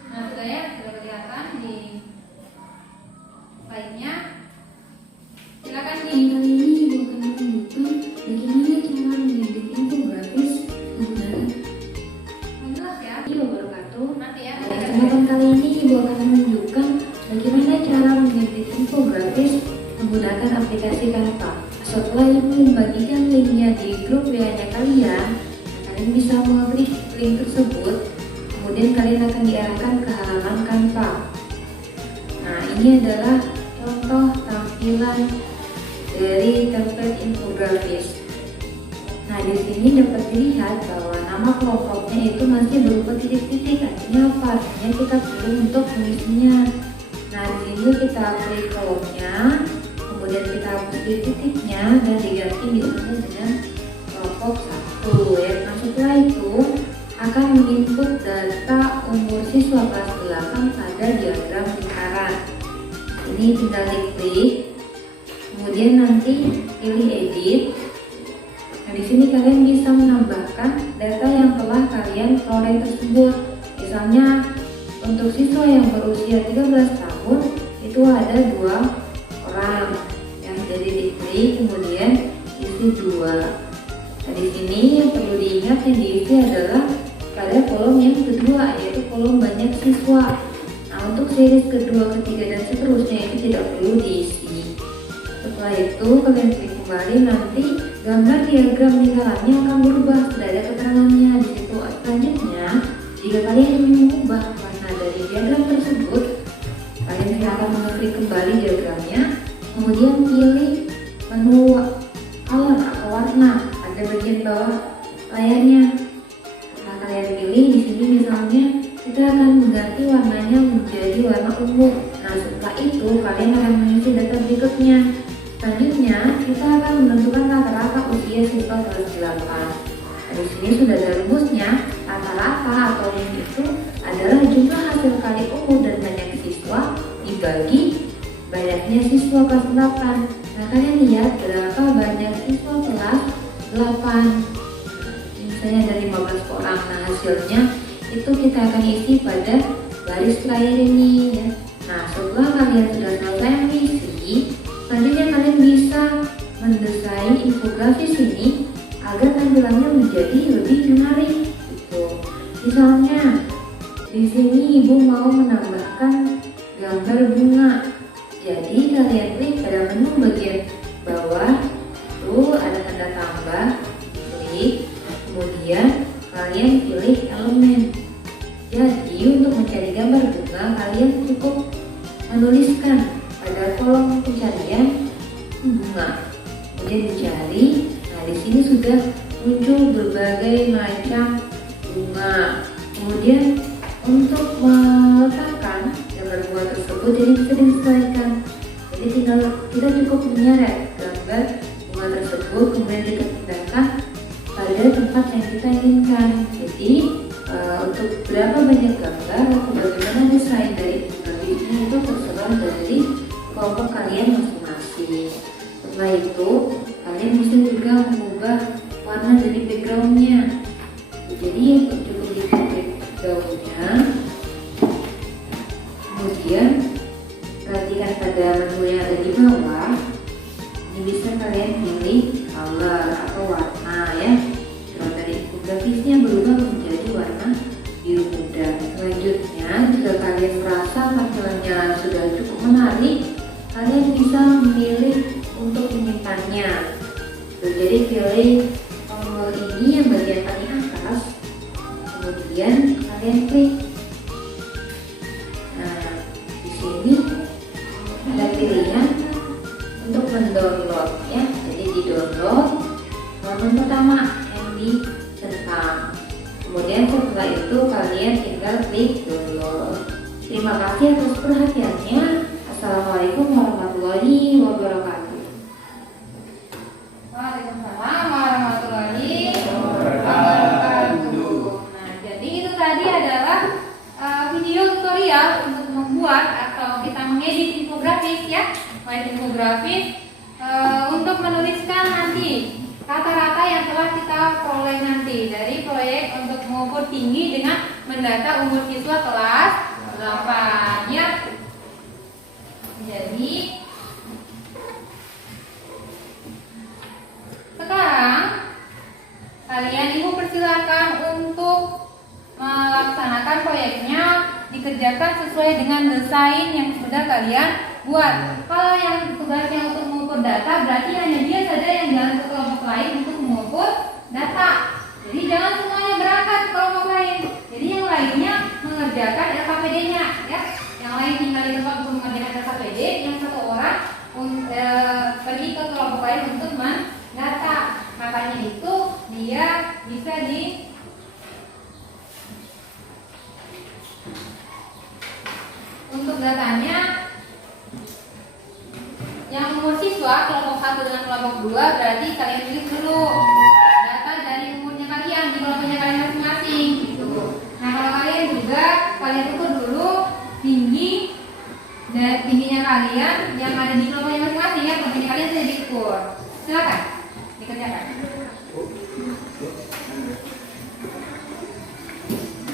Nah, sudah ya, sudah kelihatan di slide-nya. Silakan Yang nih. kali ini Ibu akan menunjukkan bagaimana cara mengedit infografis menggunakan Jelas ya. wabarakatuh. Nanti ya. Pada kesempatan kali ini Ibu akan menunjukkan bagaimana cara mengedit infografis menggunakan aplikasi Canva. Setelah Ibu membagikan linknya di grup WA-nya kalian bisa mengklik link tersebut. Kemudian kalian akan diarahkan ke halaman Canva. Nah, ini adalah contoh tampilan dari template infografis. Nah, di sini dapat dilihat bahwa nama kelompoknya itu masih berupa titik-titik. Artinya apa? Artinya kita perlu untuk mengisinya. Nah, di sini kita klik kolomnya, kemudian kita hapus titiknya dan diganti misalnya dengan kelompok 1 ya. Nah, setelah itu akan menginput data umur siswa kelas 8 pada diagram lingkaran. Ini tinggal diklik, kemudian nanti pilih edit. Nah, di sini kalian bisa menambahkan data yang telah kalian peroleh tersebut. Misalnya untuk siswa yang berusia 13 tahun itu ada 2 orang. Yang jadi diklik, kemudian isi 2. Nah, di sini yang perlu diingat yang diisi adalah pada kolom yang kedua, yaitu kolom banyak siswa. Nah, untuk series kedua, ketiga, dan seterusnya itu tidak perlu diisi. Setelah itu kalian klik kembali, nanti gambar diagram lingkarannya akan berubah, sudah ada keterangannya di situ. Selanjutnya, jika kalian ingin mengubah warna dari diagram tersebut, kalian silakan mengklik kembali diagramnya, kemudian pilih menu color atau warna pada bagian bawah layarnya. Nah, kalian pilih di sini misalnya kita akan mengganti warnanya menjadi warna ungu. Nah, setelah itu kalian akan mengisi data berikutnya. Selanjutnya kita akan menentukan rata-rata usia siswa kelas 8. Nah, di sini sudah ada rumusnya. Rata-rata atau min itu adalah jumlah hasil kali umur dan banyak siswa dibagi banyaknya siswa kelas 8. Nah, kalian lihat berapa banyak siswa kelas 8. Misalnya ada 15 orang. Nah, hasilnya itu kita akan isi pada baris terakhir ini ya. Nah, setelah kalian sudah selesai mengisi, selanjutnya kalian bisa mendesain infografis ini agar tampilannya menjadi lebih menarik gitu. Misalnya di sini Ibu mau menambahkan gambar bunga. Jadi kalian klik pada menu bagian bawah, tuh ada tanda tambah, klik, kemudian kalian pilih elemen. Jadi untuk mencari gambar bunga, kalian cukup menuliskan pada kolom pencarian bunga, kemudian dicari. Nah, di sini sudah muncul berbagai macam bunga. Kemudian untuk meletakkan gambar bunga tersebut jadi bisa disesuaikan. Jadi tinggal kita cukup menyeret gambar bunga tersebut, kemudian kita pindahkan pada tempat yang kita inginkan. Jadi untuk berapa banyak gambar atau bagaimana desain dari infografisnya itu terserah dari kelompok kalian masing-masing. Setelah itu kalian bisa juga mengubah warna dari backgroundnya. Jadi cukup di backgroundnya, Kemudian perhatikan pada menu yang ada di bawah. Ini bisa kalian pilih color atau warna ya. Kalau dari infografisnya berubah menjadi warna biru muda. Selanjutnya, jika kalian merasa tampilannya sudah cukup menarik, kalian bisa memilih untuk menyimpannya. Jadi pilih tombol ini yang bagian paling atas, kemudian kalian klik. Nah, di sini ada pilihan untuk mendownload ya. Jadi di download halaman pertama yang dicentang. Kemudian setelah itu kalian tinggal klik download. Terima kasih atas perhatiannya. Assalamualaikum warahmatullahi wabarakatuh. Waalaikumsalam warahmatullahi wabarakatuh. Nah, jadi itu tadi adalah video tutorial untuk membuat atau kita mengedit infografis ya, baik infografis untuk menuliskan nanti kata-kata yang telah kita peroleh nanti dari proyek untuk mengukur tinggi dengan mendata umur siswa kelas 8 ya. Jadi sekarang kalian ibu persilakan untuk melaksanakan proyeknya, dikerjakan sesuai dengan desain yang sudah kalian buat. Kalau yang tugasnya untuk mengukur data, berarti hanya dia saja yang jalan ke kelompok lain untuk mengukur data. Jadi jangan semuanya berangkat ke kelompok lain. Jadi yang lainnya mengerjakan LKPD-nya ya. Yang lain tinggal di tempat untuk mengerjakan LKPD, yang satu orang pergi ke kelompok lain untuk mendata. Makanya itu dia bisa untuk datanya yang umur siswa kelompok 1 dengan kelompok 2 berarti kalian tulis dulu data dari umurnya kalian di kelompoknya kalian masing-masing gitu. Nah kalau kalian juga kalian ukur dulu tingginya kalian yang ada di kelompoknya masing-masing ya, kelompoknya kalian sudah diukur. Silakan dikerjakan.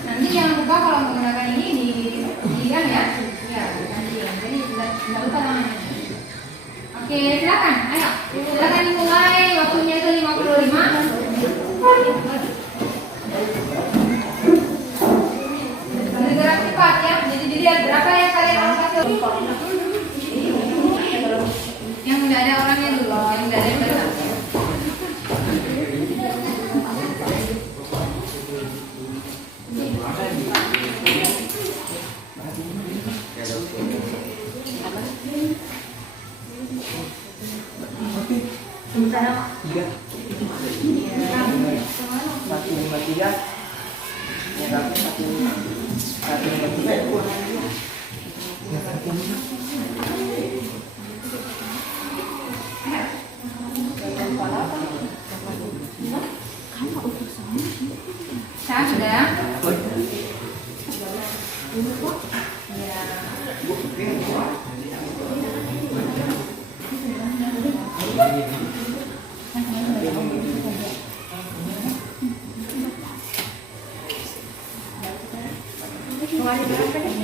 Nanti jangan lupa kalau menggunakan ini di kan ya. Ya, nanti. Jadi tidak lupa namanya. Oke, silakan. Ayo. Silakan dimulai. Waktunya itu 55. Bergerak cepat ya. Jadi dilihat berapa yang kalian alokasi. Yang tidak ada orangnya dulu, yang tidak ada yang datang.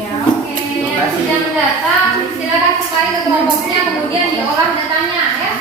Ya, oke. Yang sudah mendata, silakan kembali ke kelompoknya, kemudian diolah datanya ya.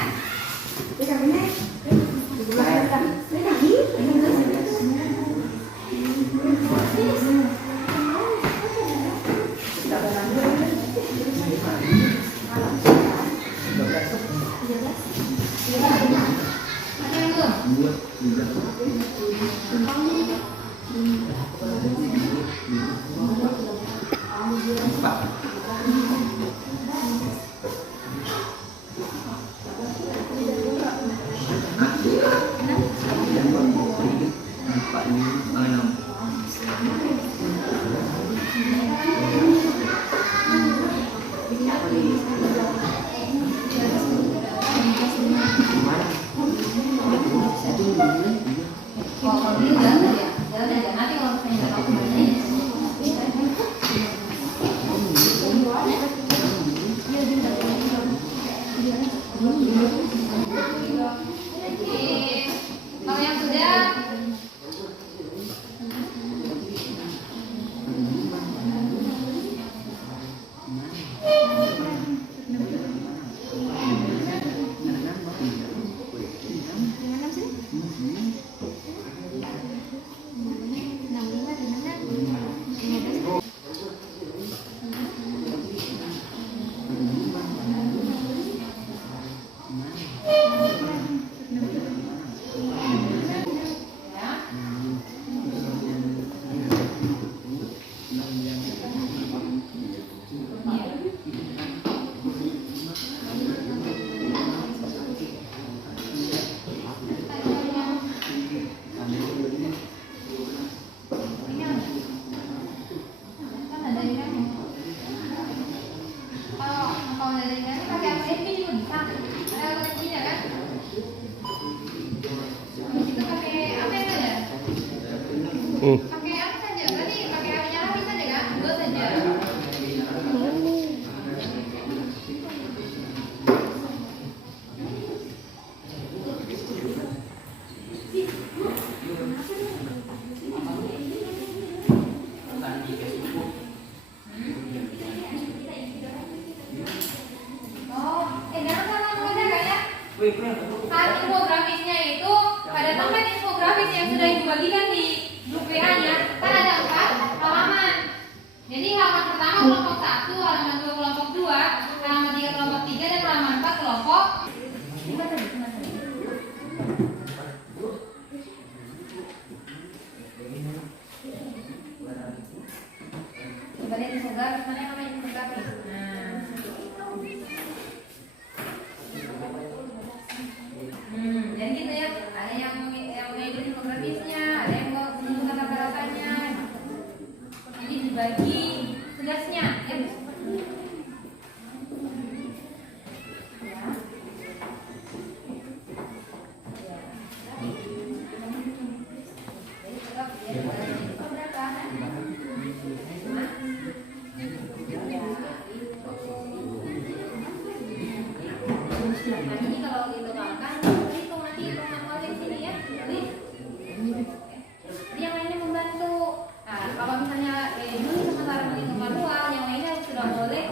Saat infografisnya itu pada tempat infografis yang sudah dibagikan di grup WA-nya kan ada 4 halaman. Jadi halaman pertama kelompok 1, halaman 2 kelompok 2, halaman 3 kelompok 3 dan halaman 4 kelompok 5 tadi. Coba lihat infografis, mana yang namanya infografis. Jadi gitu ya, ada yang mengedit infografisnya, ada yang menunjukkan kata-katanya. Jadi dibagi tugasnya, ya. Nah ini kalau ditotalkan, hitung nanti hitung manual di sini ya. Jadi yang lainnya membantu. Nah kalau misalnya dulu sementara menghitung manual, yang lainnya sudah boleh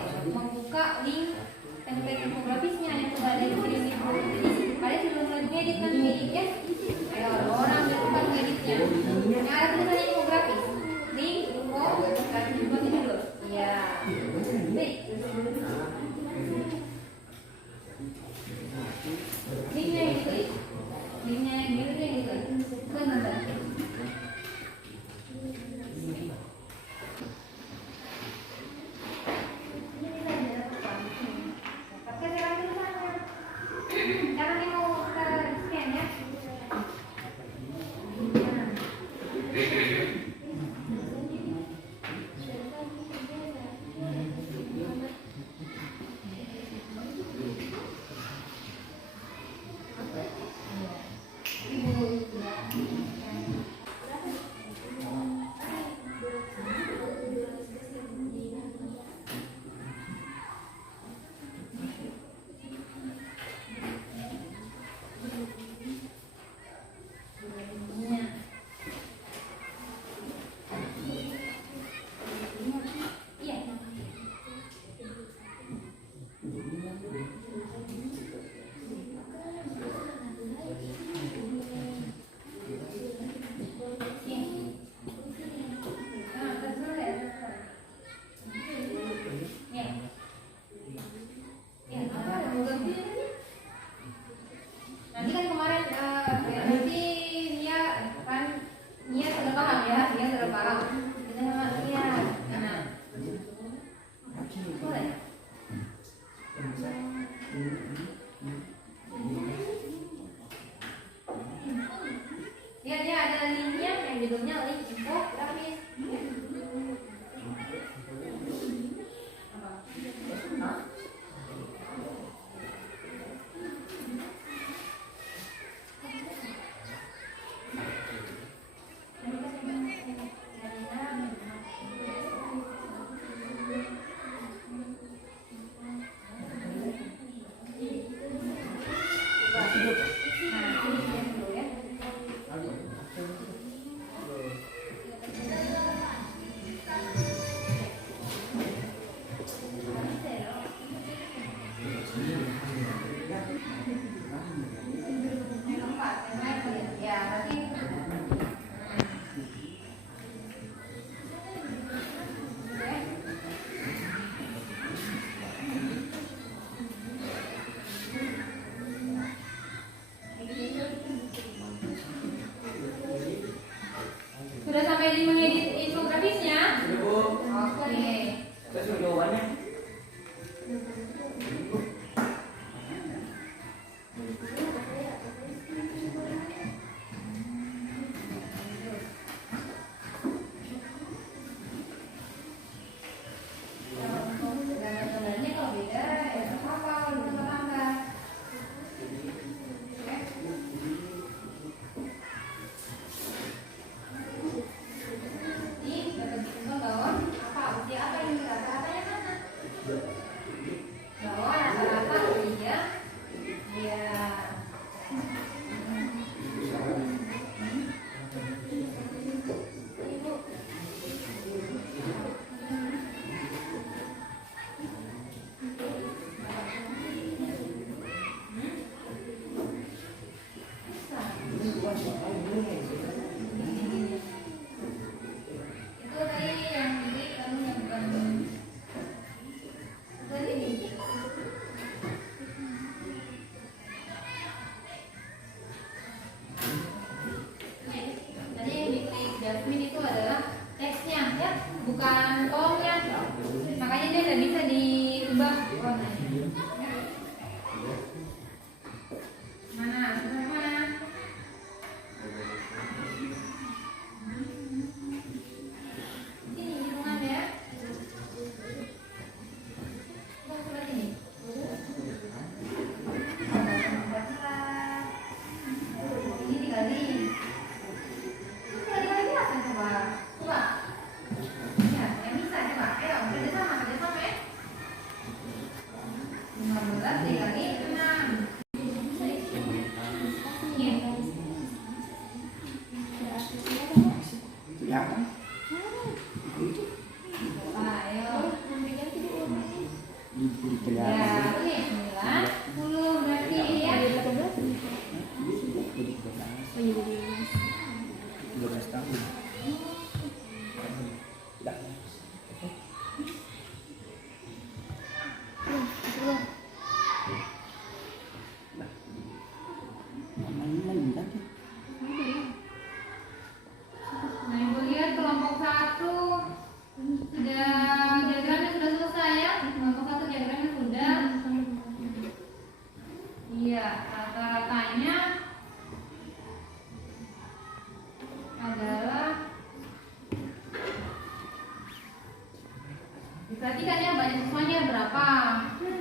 Diperhatikan ya banyak siswanya berapa,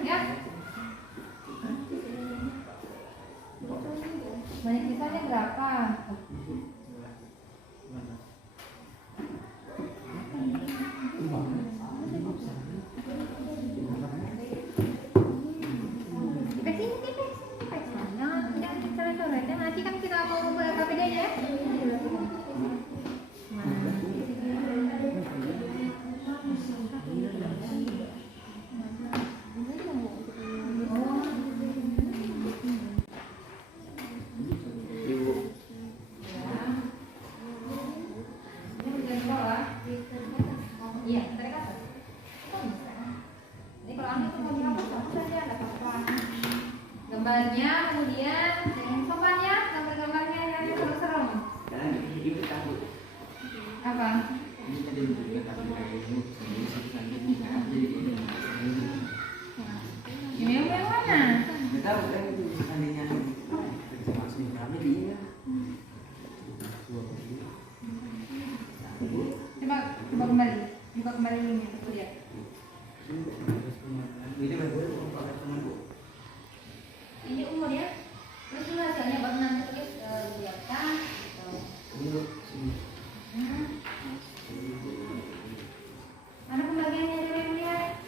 ya. Banyak siswanya berapa? Nanti kan kita mau membuat KPD-nya ya. Gambarnya, kemudian sopannya, gambar-gambarnya yang serem-serem. Apa? Ini yang mana? Coba kembali, buka kembali linknya, aku lihat. Ini umur ya, terus dulu hasilnya baru nanti tulis dilihatkan. Mana pembagiannya dari yang lihat?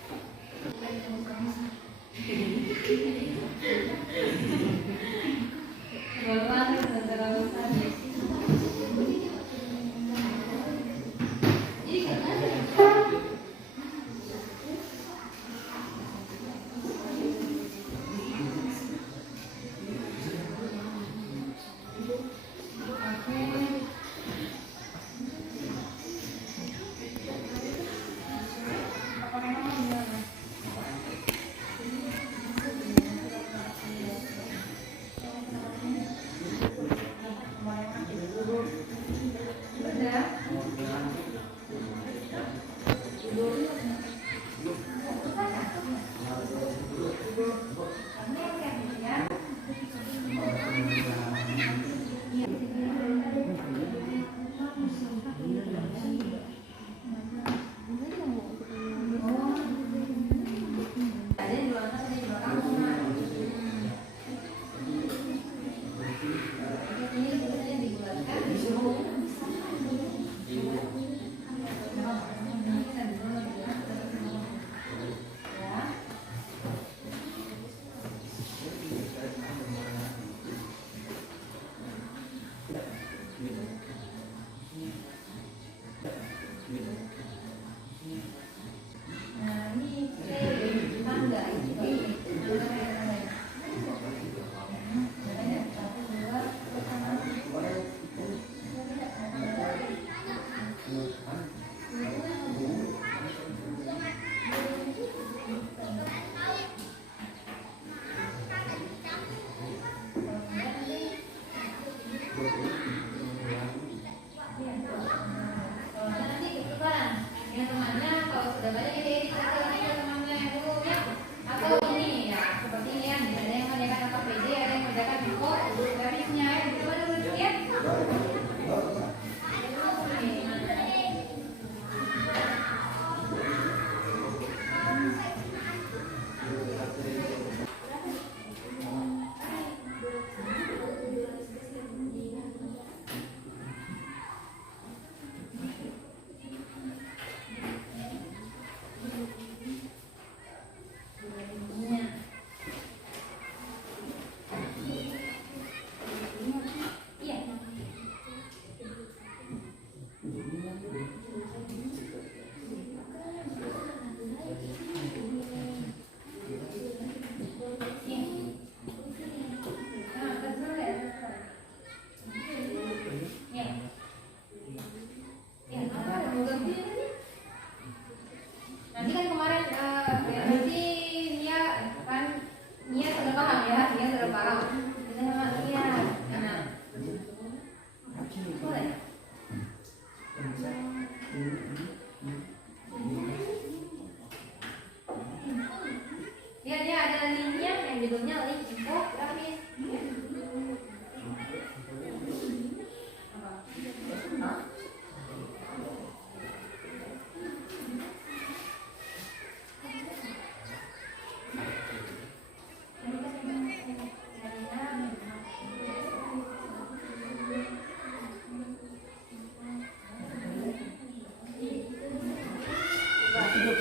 ini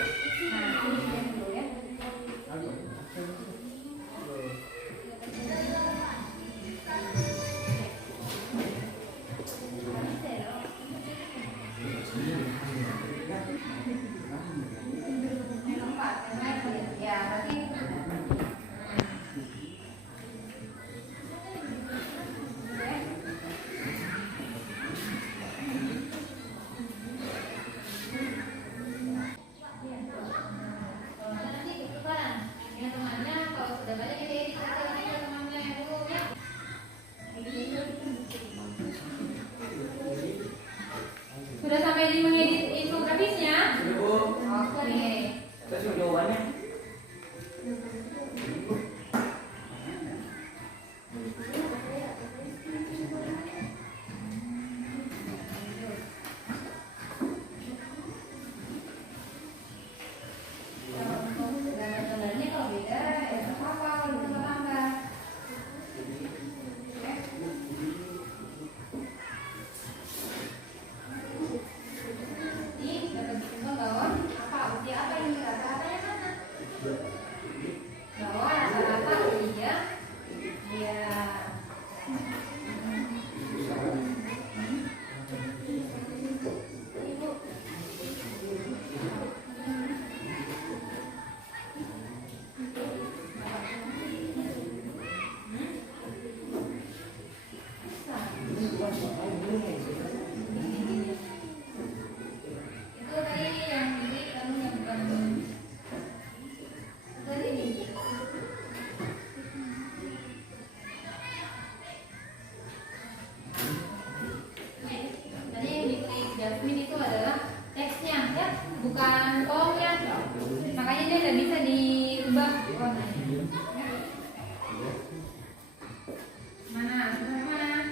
dulu ya. Ya, berarti sudah sampai di mengedit infografisnya? Sudah, Bu. Oke. Terus jawabannya. Gambar-gambarnya kalau beda, ya nggak apa-apa kalau ditambah-tambah. Oke. Ini dapat dihitung bahwa apa usia apa ini rata-ratanya mana? Bahwa rata-rata usia dia Ibu. Itu tadi yang ini kamu yang bukan tadi ini. Tadi yang diklik Jasmine itu adalah teksnya ya, bukan kolomnya. Makanya dia tidak bisa dirubah warnanya. Ya. Mana? Sudah mana?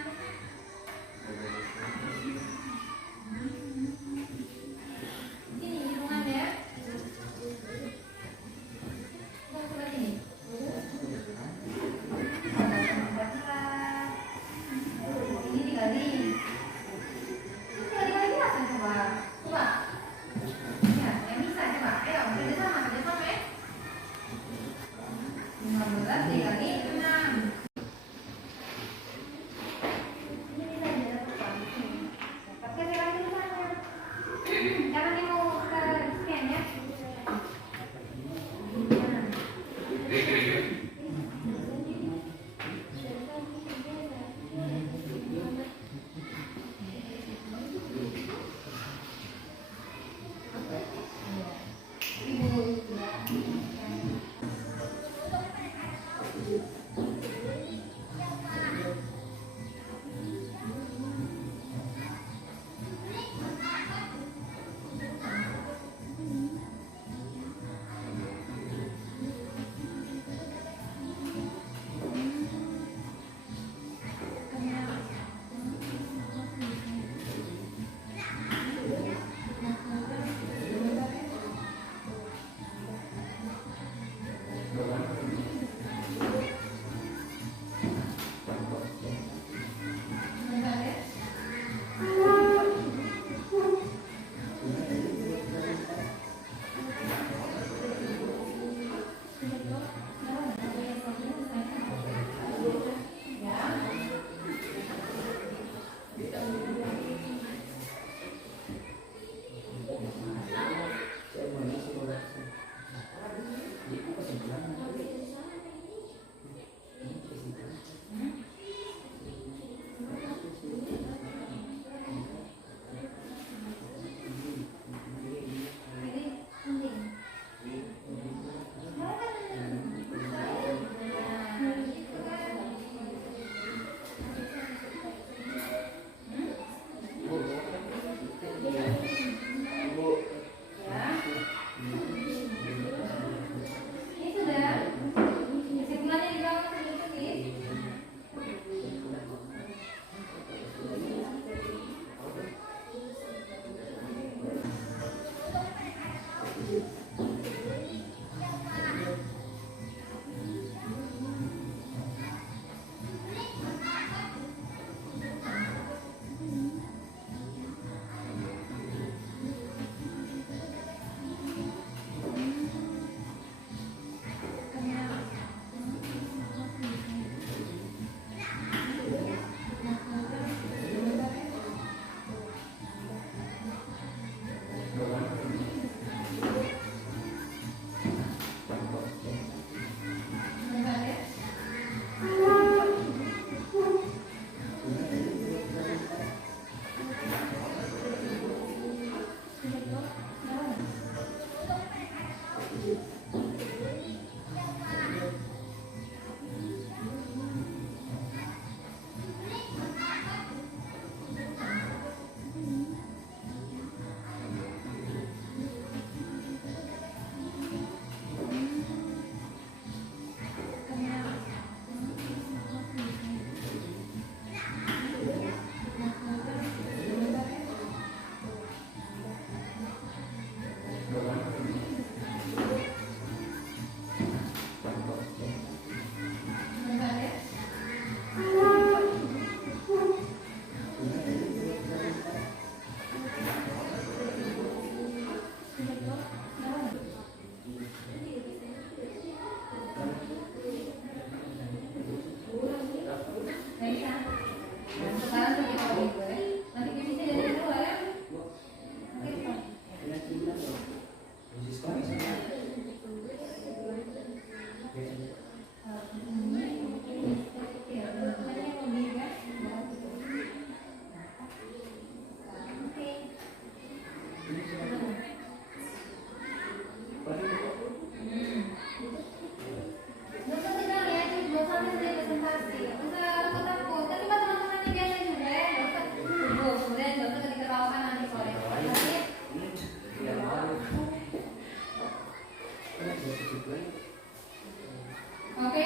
Ini hitungannya. Coba ini. Ini dikali. Ini dikali lagi apa coba? Coba. Ya, yang bisa coba. Ayo, kerjasama ya. 15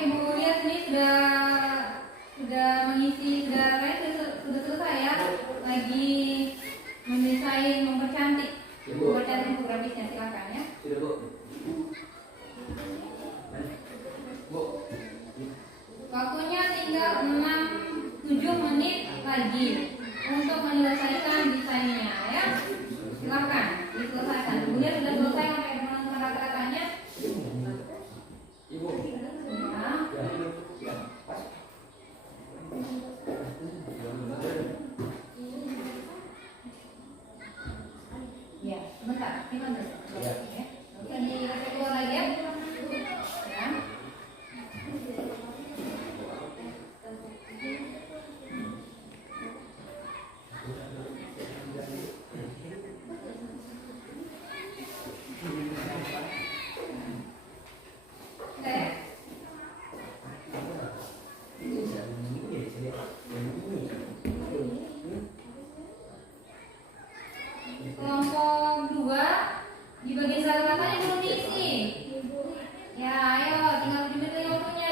Ibu lihat ini sudah mengisi, sudah selesai ya. Lagi mendesain, mempercantik infografisnya, silakan ya. Sudah, Bu. Bu. Waktunya tinggal 7 menit lagi untuk menyelesaikan desainnya ya. Silakan diselesaikan. Kemudian sudah selesai pakai dengan kata-katanya. Ibu. Ya. Ya, sebentar. Gimana? Ya. Oke, dikasih keluar lagi ya. Ya. Kelompok 2 di bagian kata-katanya belum diisi. Ya, ayo tinggal diminta waktunya,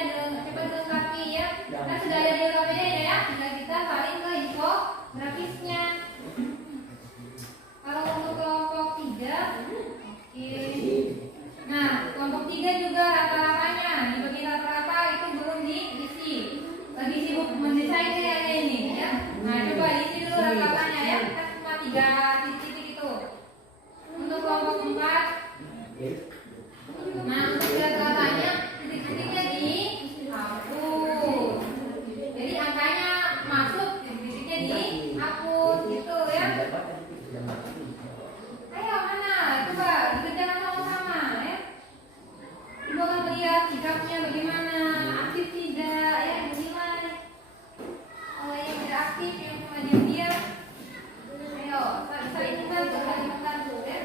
cepat dilengkapi ya. Kan sudah ada di LKPD ya, tinggal kita salin ke infografisnya. Kalau untuk kelompok 3, oke. Nah, kelompok 3 juga rata-ratanya di bagian rata-rata itu belum diisi. Lagi sibuk mendesain kayaknya ini ya. Nah, coba diisi dulu rata-ratanya ya. Kan cuma 3 titik itu. Untuk kelompok 4, nah untuk rata-ratanya titik-titiknya dihapus. Jadi angkanya masuk, titik-titiknya dihapus gitu ya. Ayo mana? Coba dikerjakan sama-sama ya. Ibu akan melihat sikapnya bagaimana, aktif tidak ya, bagaimana. Kalau yang tidak aktif, yang cuma diam-diam, ayo saling membantu, saling membantu ya.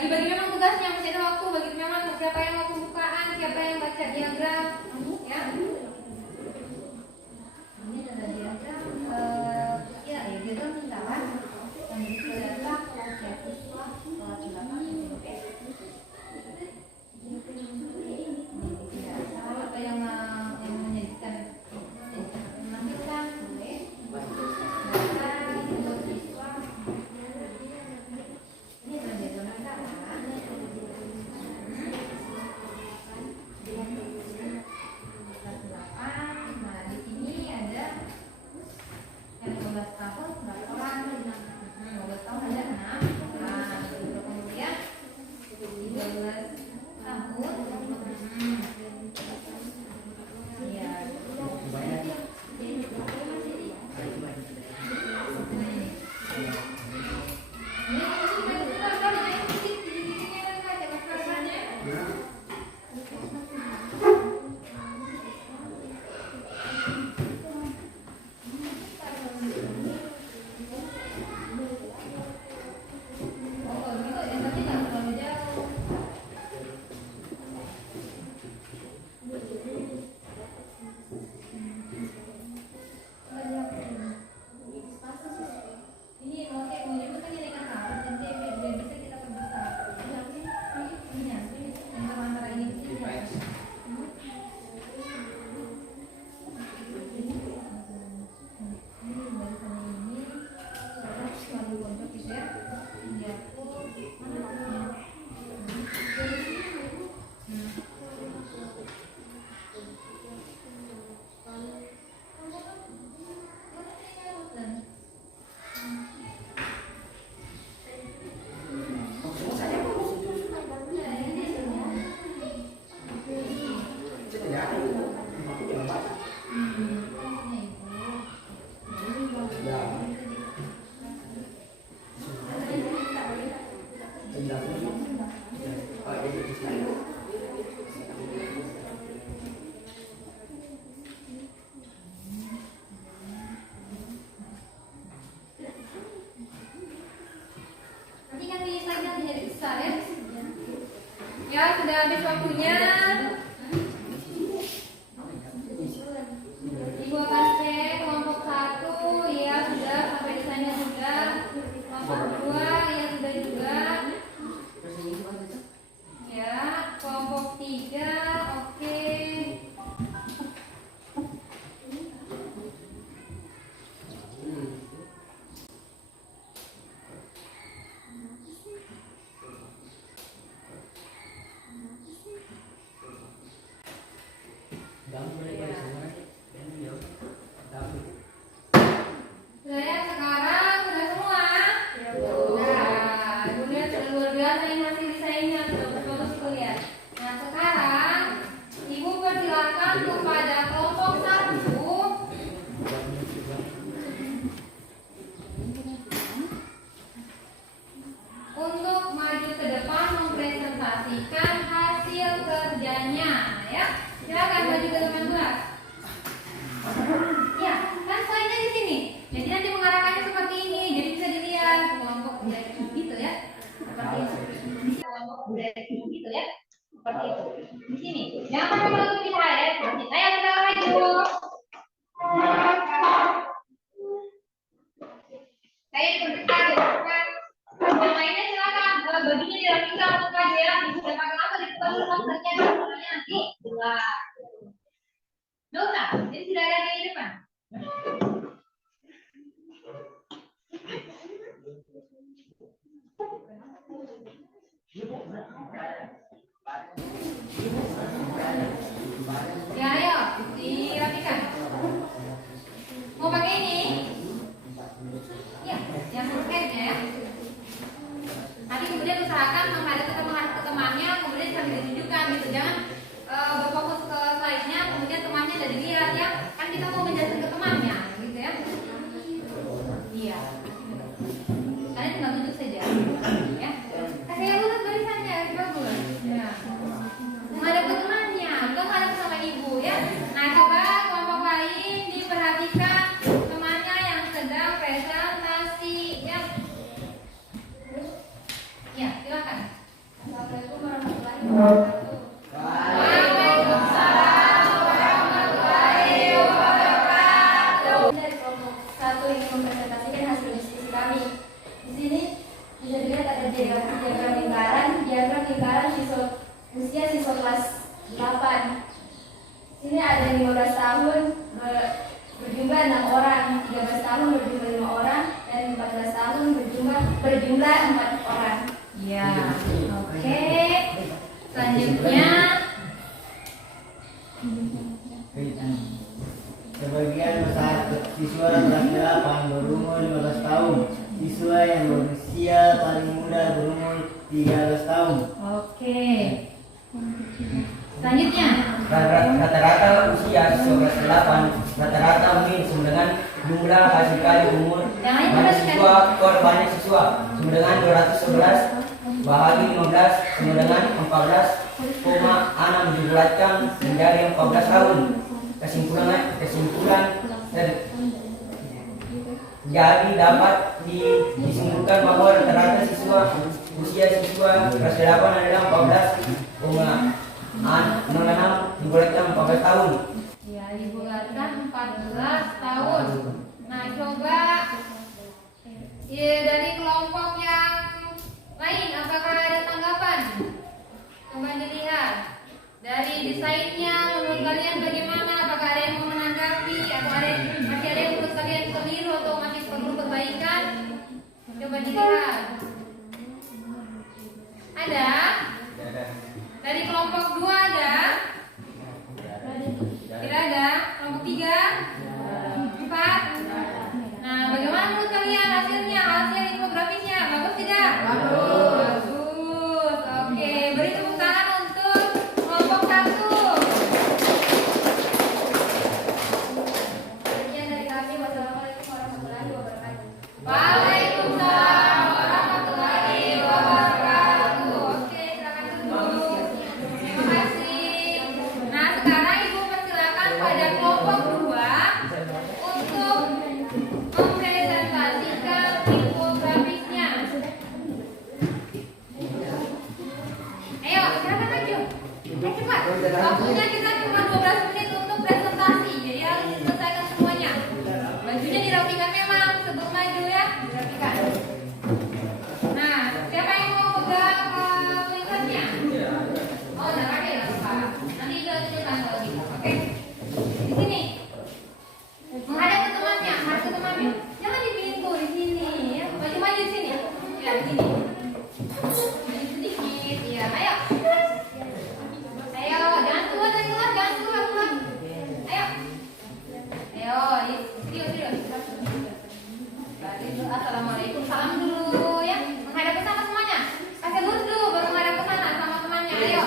Bagi-bagi memang tugasnya, masih ada waktu bagi memang siapa yang mau pembukaan, siapa yang baca diagram, ya. Ini ada diagram, ya diagram tingkalan yang berisi data ya siswa kelas 8 SMP. Data apa yang menjadikan menentukan boleh data untuk siswa. Ini ada diagram tingkalan. Nah, di sini ada yang 15 tahun berapa orang? 15 tahun ada 6 orang. Kemudian 13 tahun. Iya. Nanti kan di slide-nya menjadi besar ya. Ya, sudah habis waktunya. Ibu akan cek kelompok 1 ya sudah sampai di sana sudah. Kelompok 2 ya sudah juga. Ya, kelompok 3 oke. Sudah ya, sekarang sudah semua. Nah, kemudian sudah luar biasa ini hasil desainnya sudah bagus itu ya. Nah sekarang ibu persilakan kepada kelompok 1 untuk maju ke depan mempresentasikan hasil kerjanya, ya. Silakan maju ke depan kelas. Ya, kan slide-nya di sini. Jadi nanti mengarahkannya seperti ini. Jadi bisa dilihat kelompok budaya gitu ya. Seperti itu. Kelompok budaya gitu ya. Seperti itu. Di sini. Jangan pakai malu kita ya. Kita yang kita maju. Saya diperintah kan. Yang lainnya silakan. Bajunya dirapikan untuk aja ya. Sudah pakai apa diputar dulu maksudnya nanti. Dua. Nggak usah. Jadi sudah ada di depan. Ya ayo dirapikan. Mau pakai ini? Ya, yang terkaitnya ya. Nanti kemudian usahakan menghadap ke temannya, kemudian sambil ditunjukkan gitu. Jangan berfokus ke slide-nya, kemudian temannya udah dilihat ya. Kan kita mau menjelaskan ke temannya, gitu ya. Iya. Kalian tinggal tunjuk saja, ya. Kasih yang lurus barisannya, bagus. Ya. Menghadap ke temannya, enggak menghadap sama ibu ya. Nah coba kelompok lain diperhatikan temannya yang sedang presentasi ya. Ya silakan. Waalaikumsalam warahmatullahi wabarakatuh. Dari kelompok 1 ingin mempresentasikan hasil diskusi kami. Di sini bisa dilihat ada diagram lingkaran siswa usia siswa kelas 8. Sini ada yang 15 tahun berjumlah 6 orang, 13 tahun berjumlah 5 orang, dan 14 tahun berjumlah 4 orang. Ya, oke. Selanjutnya sebagian besar siswa kelas 8 berumur 15 tahun. Siswa yang berusia paling muda berumur 13 tahun. oke. Selanjutnya Rata-rata usia siswa kelas 8 rata-rata min sama dengan jumlah hasil kali umur mahasiswa per banyak siswa sama dengan 211 bahagi 15 sama dengan 14,6 dibulatkan menjadi 14 tahun. Kesimpulan jadi dapat disimpulkan bahwa rata-rata usia siswa kelas 8 adalah 14,06 dibulatkan 14 tahun. ya dibulatkan 14 tahun. Nah, coba ya, dari kelompok yang lain apakah ada tanggapan? Coba dilihat dari desainnya, menurut kalian bagaimana? Apakah ada yang mau menanggapi atau masih ada yang menurut kalian keliru atau masih perlu perbaikan? Coba dilihat. Ada? Dari kelompok 2 ada? Tidak ada? Kelompok 3? 4? Nah, bagaimana menurut kalian hasilnya? Hasil infografisnya bagus tidak? Bagus. Oke, beri tepuk tangan untuk kelompok 1. Sekian dari kami. Wassalamualaikum warahmatullahi wabarakatuh. Waalaikumsalam warahmatullahi wabarakatuh. Oke, silakan duduk. Terima kasih. Nah, sekarang Ibu persilakan pada kelompok 2 untuk mempresentasikan infografisnya. Ayo, silakan maju. Cepat. Waktunya kita cuma 12 menit untuk presentasi, jadi harus diselesaikan semuanya. Bajunya dirapikan memang sebelum maju ya, dirapikan. Nah, siapa yang mau pegang tulisannya? Oh, udah pakai ya, Pak. Nanti kita tunjukkan kalau gitu. Oke. Di sini. Menghadap ke temannya, hadap ke temannya. Jangan di pintu di sini ya. Maju di sini. Ya, di sini. Maju sedikit. Ya, ayo. Ayo, jangan keluar dari kelas, jangan keluar. Ayo. Ayo, serius. Assalamualaikum, salam dulu ya. Menghadap ke sana semuanya. Kasih lurus dulu, baru menghadap ke sana sama temannya. Ayo.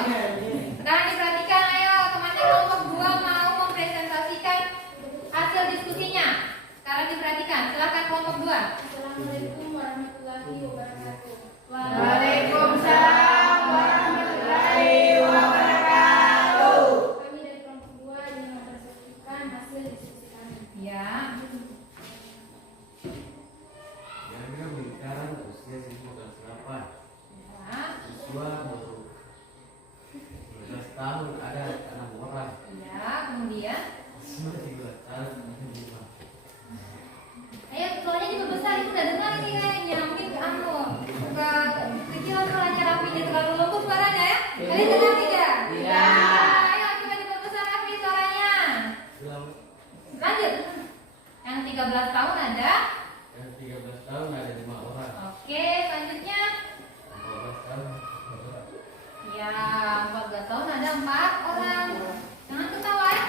Sekarang diperhatikan, ayo. Temannya kelompok 2 mau mempresentasikan hasil diskusinya. Sekarang diperhatikan, silakan kelompok 2. Assalamualaikum warahmatullahi wabarakatuh. Waalaikumsalam warahmatullahi wabarakatuh. Kami dari kelompok 2 ingin mempresentasikan hasil diskusi kami. Ya. Diagram lingkaran usia siswa kelas 8. Ya. Siswa baru 12 tahun ada 6 orang. Ya, kemudian Siswa 13 tahun ada 5. ayo suaranya juga besar, itu udah dengar ini kayaknya. Mungkin suka kecil atau lancar rapinya terlalu lembut suaranya ya. Kalian dengar tidak? Iya. Ayo coba diperbesar rapi suaranya. Lanjut. Yang 13 tahun ada? Yang 13 tahun ada 5 orang. Oke, selanjutnya. 14 tahun ada 4 orang. Ya, 14 tahun ada 4 orang. Jangan ketawa ya.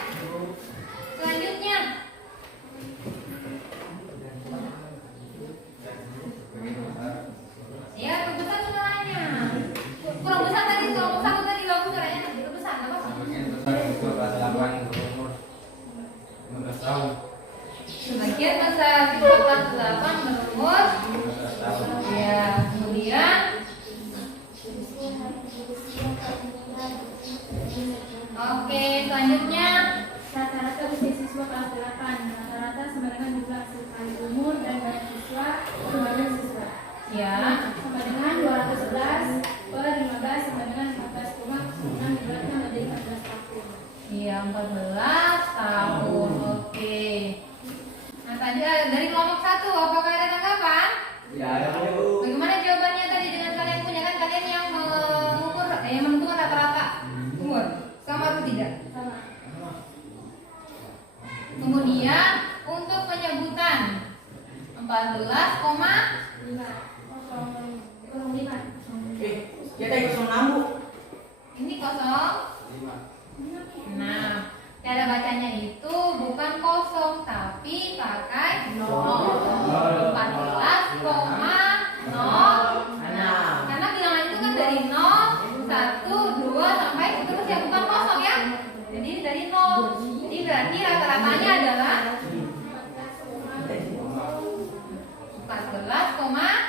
Selanjutnya. Ya, perbesar suaranya. Kurang besar tadi, kelompok 1 tadi bagus suaranya. Perbesar, nggak apa-apa. Sebagian besar siswa kelas 8 berumur 15 tahun. Sebagian besar siswa kelas 8 berumur 15 tahun. ya, kemudian oke, selanjutnya Rata-rata usia siswa kelas 8, rata-rata sama dengan jumlah hasil kali umur dan banyak siswa, keluarga siswa. ya, sama dengan 211 per 15 sama dengan 14,6 dibulatkan menjadi 14 tahun. Iya, 14 tahun. Oke. Nah, tadi dari kelompok 1, apakah ada tanggapan? Ya, ada Bu. Bagaimana jawabannya tadi dengan kalian punya kan kalian yang yang menentukan rata-rata umur? Sama atau tidak? Sama. Kemudian untuk penyebutan 14,5. Kita ikut Bu. Ini kosong. Nah, cara bacanya itu bukan kosong tapi pakai 0. 14,0. Karena bilangan itu kan dari 0, 1, 2 sampai seterusnya, bukan kosong ya. Jadi dari 0. Jadi berarti rata-ratanya adalah 14,0.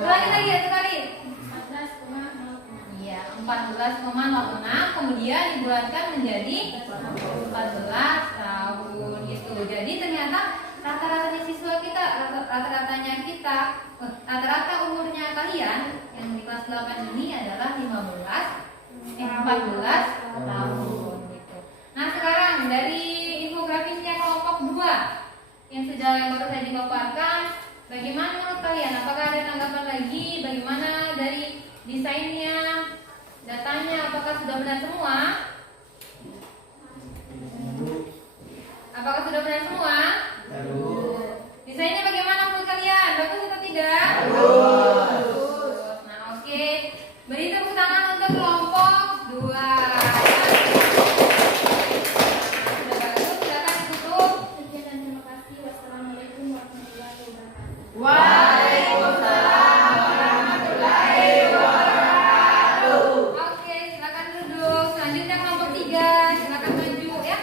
Ulangi lagi ya sekali. 14,06. Iya, 14,06 kemudian dibulatkan menjadi 14 tahun gitu. Jadi ternyata rata-ratanya siswa kita, rata-rata umurnya kalian yang di kelas 8 ini adalah 14 tahun gitu. Nah, sekarang dari infografisnya kelompok 2 yang baru saja dipaparkan, bagaimana menurut kalian? Apakah ada tanggapan lagi? Bagaimana dari desainnya, datanya, apakah sudah benar semua? Apakah sudah benar semua? Desainnya bagaimana menurut kalian? Bagus atau tidak? Bagus. Nah, oke. Beri tepuk tangan untuk kelompok 2. Sudah bagus, silakan ditutup. Sekian dan terima kasih. Wassalamualaikum warahmatullahi wabarakatuh. Waalaikumsalam warahmatullahi wabarakatuh. Oke, silakan duduk. Selanjutnya kelompok 3, silakan maju ya.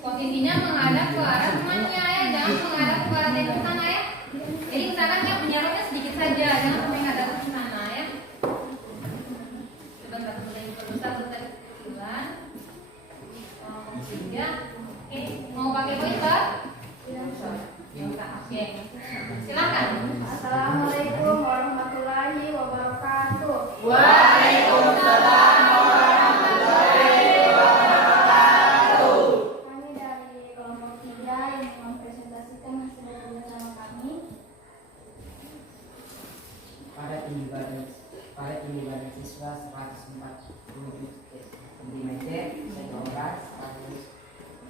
Posisinya menghadap ke arah temannya ya, jangan menghadap ke arah tembok sana ya. Jadi usahakan yang menyerotnya sedikit saja, jangan sampai menghadap ke sana ya. Coba satu lagi berusaha kecilan. Kelompok 3. Oke, mau pakai pointer? Oke, silakan. Assalamualaikum warahmatullahi wabarakatuh. Waalaikumsalam warahmatullahi wabarakatuh. Kami dari kelompok 3 yang mempresentasikan hasil dari bersama kami. Pada tinggi badan siswa 140 cm, satu orang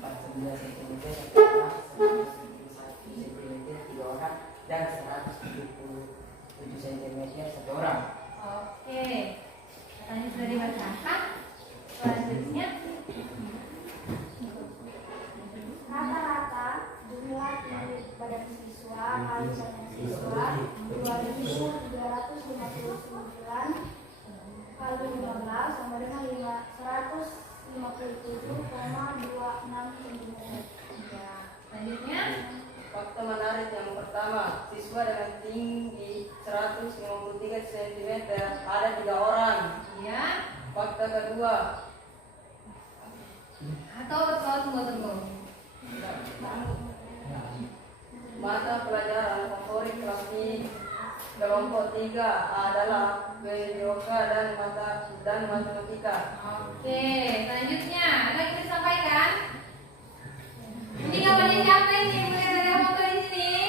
149 cm, satu orang 191 cm, 3 orang dan 177 cm satu orang. Oke, katanya sudah dibacakan. Selanjutnya, Rata-rata jumlah tinggi badan siswa kali badan siswa 2.359 kali 15 sama dengan 157,26 cm. ya, selanjutnya. Fakta menarik yang pertama, siswa dengan tinggi 153 cm ada 3 orang. Ya, Fakta kedua, atau tunggu. mata pelajaran favorit kami kelompok 3 adalah geogra dan matematika. Oke, selanjutnya ada yang bisa disampaikan? Ini gambarnya siapa ini? Melihat ada foto di sini.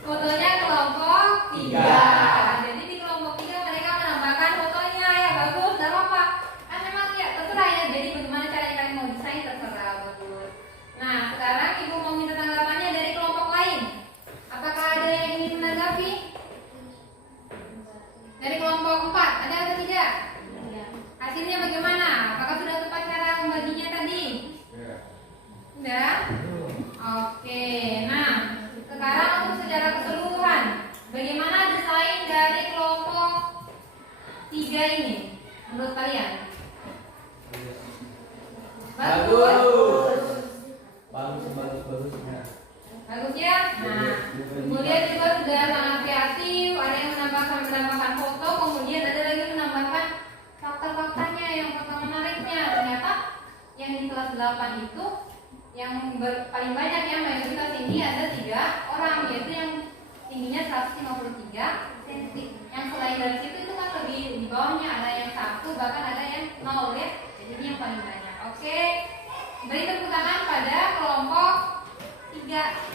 Fotonya kelompok 3. Jadi di kelompok 3 mereka menambahkan fotonya ya, bagus, tidak apa-apa. Kan memang ya terserah ya. Jadi bagaimana caranya kalian mau desain terserah, bagus. Nah, sekarang ibu mau minta tanggapannya dari kelompok lain. Apakah ada yang ingin menanggapi? Dari kelompok 4 ada atau tidak? Hasilnya bagaimana? Apakah sudah tepat cara membaginya tadi? Sudah? Oke. Nah, sekarang untuk secara keseluruhan, bagaimana desain dari kelompok tiga ini menurut kalian? Bagus. Bagus. Bagus ya? Nah, kemudian juga sudah sangat kreatif. Ada yang menambahkan foto, kemudian ada lagi menambahkan fakta-faktanya yang fakta menariknya. Ternyata yang di kelas 8 itu yang paling banyak yang mayoritas ini ada 3 orang, yaitu yang tingginya 153 cm. Yang selain dari situ itu kan lebih di bawahnya, ada yang 1, bahkan ada yang 0 ya. Jadi ini yang paling banyak. Oke, beri tepuk tangan pada kelompok 3.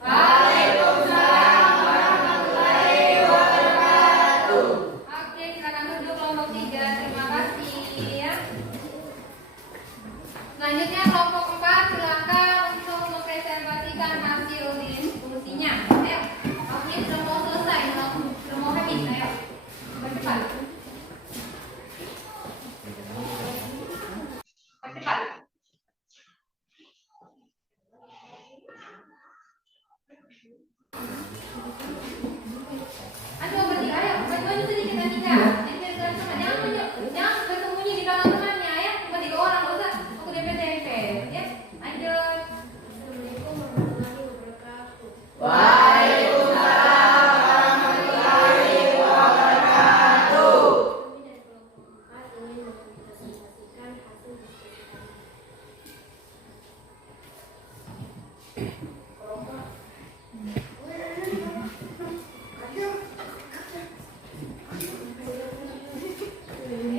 Waalaikumsalam warahmatullahi wabarakatuh. Oke, silakan duduk kelompok 3. Terima kasih ya. Selanjutnya kelompok 4, silakan untuk mempresentasikan hasil diskusinya. Ayo, waktunya sudah mau selesai, sudah mau habis. Ayo, bercepat. Bercepat. Ayo bertiga, ayo maju sedikit dan tinggal. Jangan bersembunyi di dalam temannya ya. Cuma 3 orang, gak usah aku DP ya. Lanjut. Assalamualaikum warahmatullahi wabarakatuh. Waalaikumsalam warahmatullahi wabarakatuh. Kami dari kelompok 4 ingin mempresentasikan hasil diskusi kami.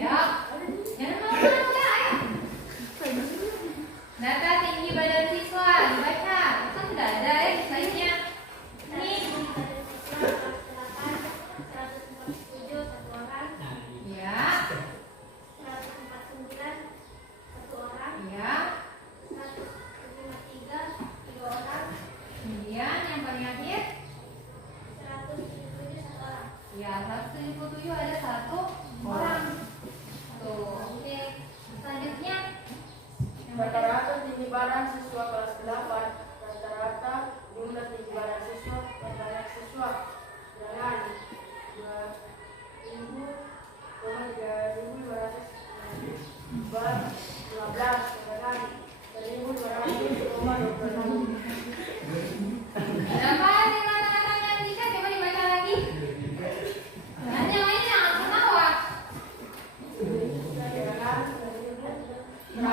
Ya. Jangan malu-malu ya, ayo. Data tinggi badan siswa dibaca. Kan sudah ada ya di slide-nya. Ini ya. Ya. Kemudian yang paling akhir ya 177 ada 1 orang. Tuh, oke. Selanjutnya yang Rata-rata tinggi badan siswa kelas 8, rata-rata jumlah tinggi badan siswa dan banyak siswa dengan 2.3.215 dengan 1.200,26. ada apa nih kata-katanya Tika? Coba dibaca lagi. Dan yang lainnya langsung tawa. Dengan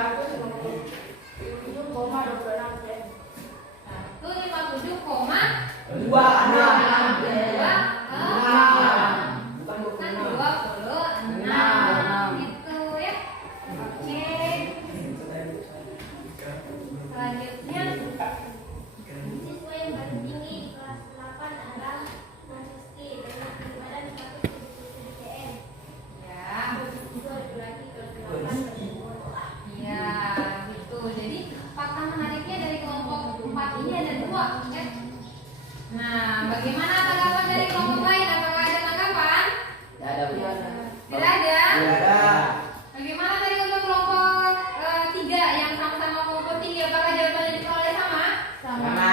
157,26 cm. 157,26 bukan 26 gitu ya. Oke. Selanjutnya Siswa yang paling tinggi di kelas 8 adalah Nansuski dengan tinggi badan 177 cm. ya. Siswa laki-laki kelas 8 Iya, gitu. Jadi fakta menariknya dari kelompok 4 ini ada 2 ya. Nah, bagaimana tanggapan dari kelompok lain? Apakah ada tanggapan? Tidak ada. Tidak ada? Tidak ada. Bagaimana tadi untuk kelompok 3 yang sama-sama mengukur tinggi? Apakah jawabannya diperoleh sama? Sama.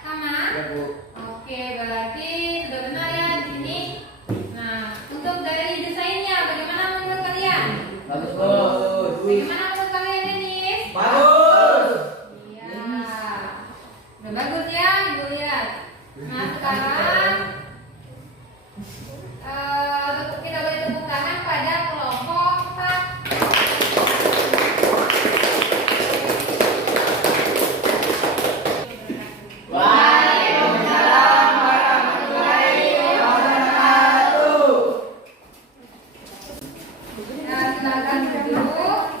Sama? Ya, Bu. Oke, berarti sudah benar ya di sini. Nah, untuk dari desainnya bagaimana menurut kalian? Bagus. Bagaimana menurut kalian, Denis? Bagus. Iya. Udah bagus ya, Ibu lihat. Nah, sekarang kita boleh tepuk tangan pada kelompok 4. Waalaikumsalam warahmatullahi wabarakatuh. Nah, silakan duduk.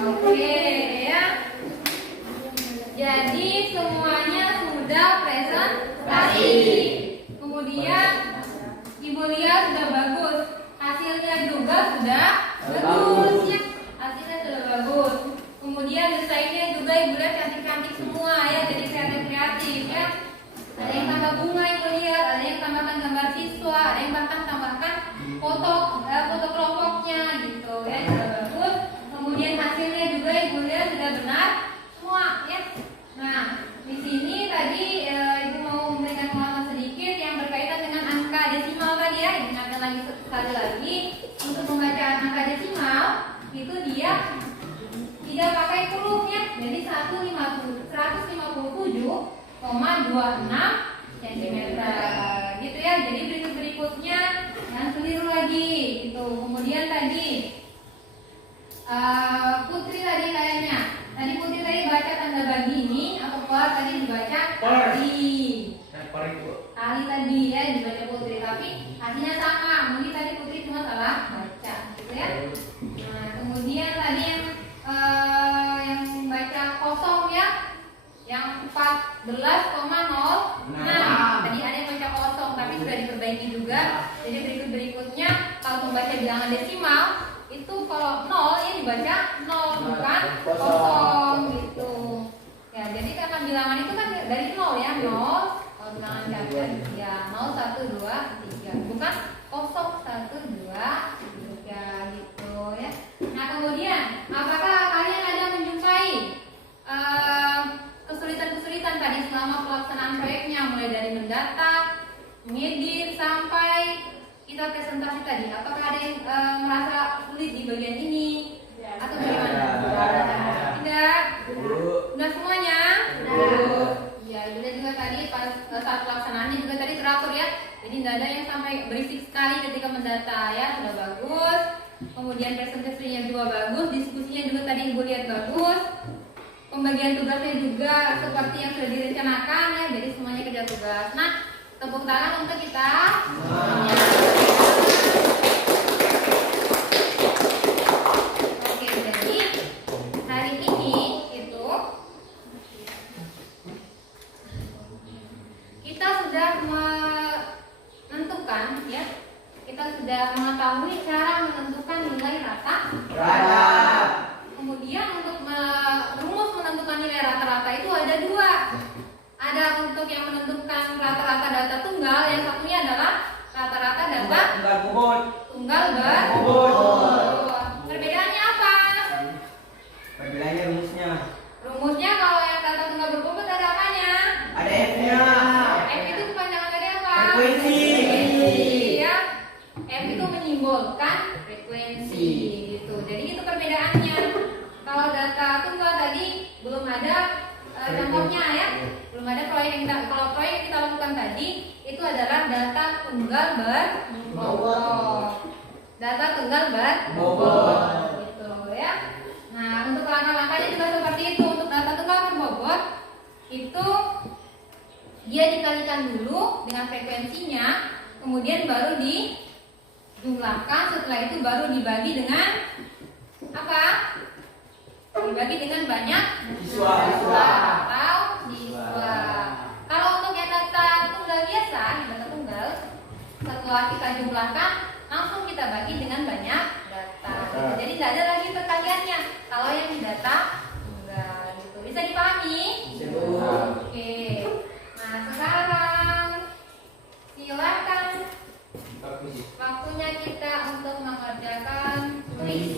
Oke ya. Jadi semuanya sudah presentasi. Kemudian Ibu lihat sudah bagus. Hasilnya juga sudah bagus ya. Hasilnya sudah bagus. Kemudian desainnya juga Ibu lihat cantik-cantik semua ya. Jadi kreatif ya. Ada yang tambah bunga Ibu lihat, ada yang tambahkan gambar siswa, ada yang bahkan tambahkan foto kelompoknya gitu ya. Sudah bagus. Kemudian hasilnya juga Ibu lihat sudah hurufnya. Jadi 157,26 cm gitu ya. Jadi berikutnya yang keliru lagi gitu. Kemudian tadi Putri tadi kayaknya Putri tadi baca tanda bagi ini atau tadi dibaca kali tadi ya dibaca Putri, tapi hasilnya sama. Mungkin tadi Putri cuma salah baca gitu ya. Nah kemudian tadi yang baca kosong ya, yang 14,0. Nah tadi ada yang baca kosong tapi sudah diperbaiki juga. Jadi berikutnya kalau membaca bilangan desimal itu kalau 0 ya dibaca 0 bukan kosong gitu ya. Jadi karena bilangan itu kan dari 0 ya, 0 kalau bilangan catat ya 0 1 2 3 bukan kosong 1 2 3 gitu ya. Nah kemudian apakah kalian ada menjumpai kesulitan-kesulitan tadi selama pelaksanaan proyeknya, mulai dari mendata, ngedit sampai kita presentasi tadi? Apakah ada yang merasa sulit di bagian ini atau bagaimana? Tidak? Sudah semuanya? Ya, itu juga tadi pas saat pelaksanaannya juga tadi teratur ya. Jadi tidak ada yang sampai berisik sekali ketika mendata ya, sudah bagus. Kemudian presentasinya juga bagus, diskusinya juga tadi Ibu lihat bagus. Pembagian tugasnya juga seperti yang sudah direncanakan ya, jadi semuanya kerja tugas. Nah, tepuk tangan untuk kita semuanya. Oke, jadi hari ini itu kita sudah menentukan ya, kita sudah mengetahui cara menentukan nilai rata. Kemudian untuk rumus menentukan nilai rata-rata itu ada dua. Ada untuk yang menentukan rata-rata data tunggal, yang satunya adalah rata-rata data tunggal berbobot. Perbedaannya apa? Perbedaannya rumusnya. Rumusnya kalau yang data tunggal berbobot ada apanya? Ada F-nya. F itu kepanjangan dari apa? Frekuensi. Ya. F itu menyimbolkan frekuensi gitu. Jadi itu perbedaannya. Kalau data tunggal tadi belum ada contohnya ya, belum ada proyek yang kalau proyek yang kita lakukan tadi itu adalah data tunggal berbobot. Data tunggal berbobot gitu ya. Nah, untuk langkah-langkahnya juga seperti itu. Untuk data tunggal berbobot itu dia dikalikan dulu dengan frekuensinya, kemudian baru dijumlahkan, setelah itu baru dibagi dengan apa? Dibagi dengan banyak siswa atau siswa. Kalau untuk yang data tunggal biasa, data tunggal, setelah kita jumlahkan langsung kita bagi dengan banyak data. Jadi tidak ada lagi perkaliannya kalau yang di data tunggal gitu. Bisa dipahami? Oke. Nah sekarang silakan waktunya kita untuk mengerjakan tulis.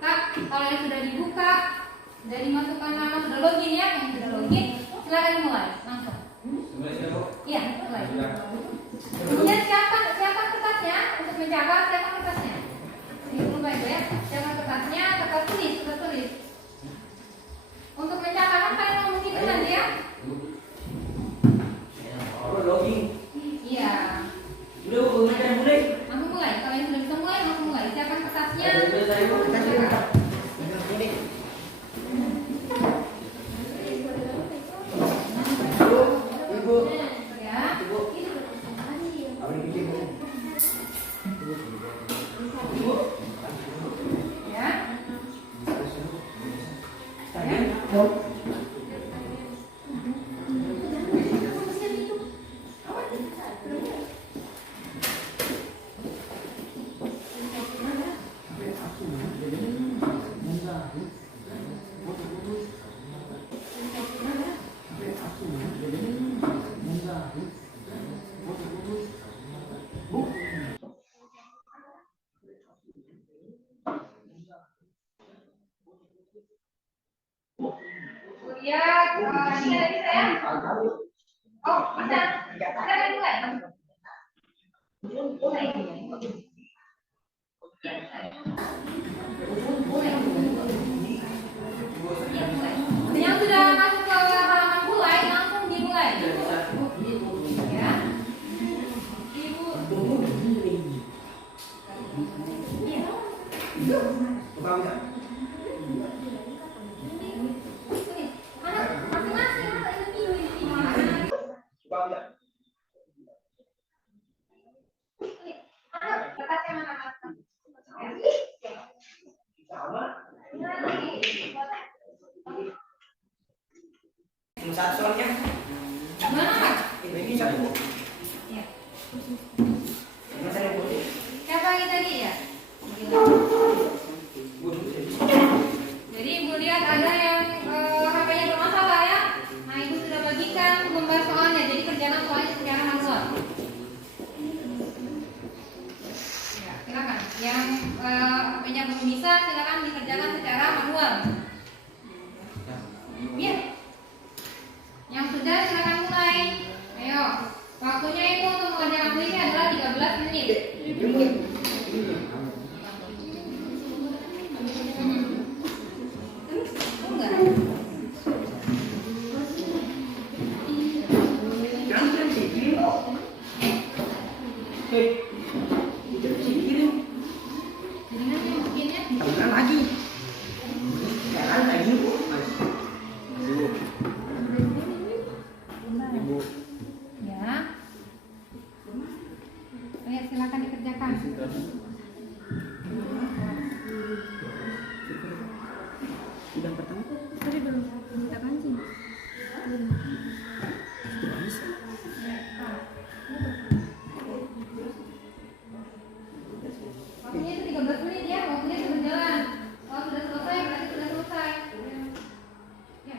Kak, kalau yang sudah dibuka, sudah dimasukkan nama, sudah login ya, yang sudah login, silakan mulai langsung. Iya, mulai. Kemudian siapkan kertasnya untuk mencatat, siapkan kertasnya. Ini dulu baik ya, siapkan kertasnya, kertas tulis. Untuk mencatat kan kalian ngomong gitu nanti ya. Login. Iya. Udah mulai. Langsung mulai. Kalau yang sudah bisa mulai, langsung mulai. Siapkan kertasnya. Ibu. Ya. Kemudian ini ada bisa ya? Oh bisa. Silakan mulai. Mulai. Satu soalnya. Mana? Ini satu. Ya. Ini saya boleh. Siapa lagi tadi ya? Jadi ibu lihat ada yang HP-nya bermasalah ya. Nah ibu sudah bagikan gambar soalnya. Jadi kerjakan soalnya secara manual. Ya, silakan. Yang HP-nya belum bisa, silakan dikerjakan secara manual. Ya. Yang sudah silakan mulai. Ayo. Waktunya itu untuk mengerjakan kuisnya adalah 13 menit. Ya. Ayo silakan dikerjakan. Sudah pertama. Tapi belum minta kancing. Waktunya itu 13 menit ya, waktunya itu berjalan. Kalau sudah selesai berarti sudah selesai. Ya.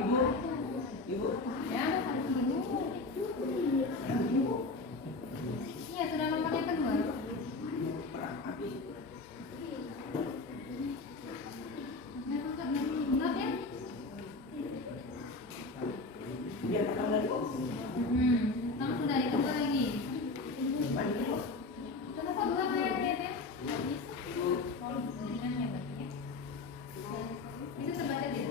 Ibu. Ya. Iya, sudah nomornya kedua. Benar ya? Biar kakak lagi. Kamu sudah ada kedua lagi. Kenapa dua kayak ya? Itu terbaca dia.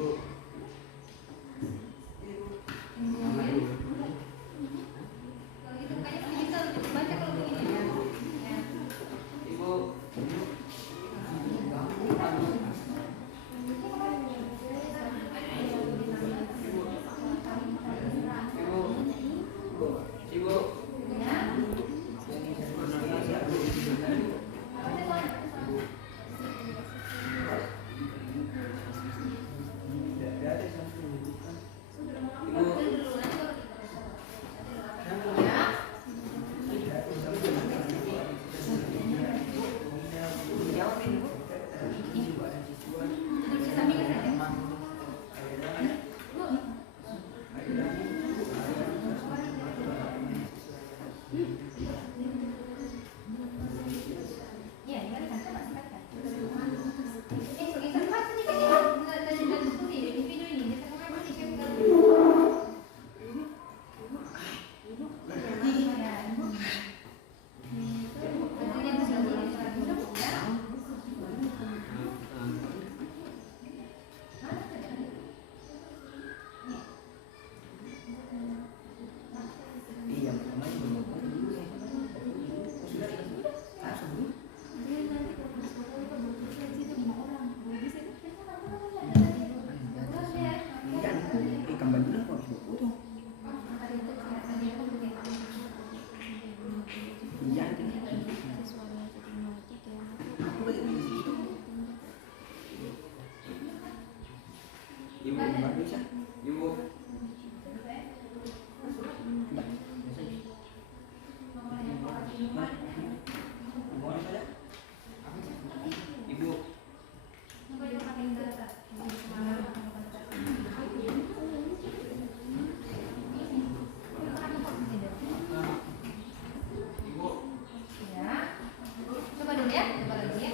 Kalau gitu kayaknya bisa lebih terbaca kalau begini ya. Ya. Ibu. Ibu. Ya. Ibu. Ibu. Ya. Coba dulu ya, coba lagi ya.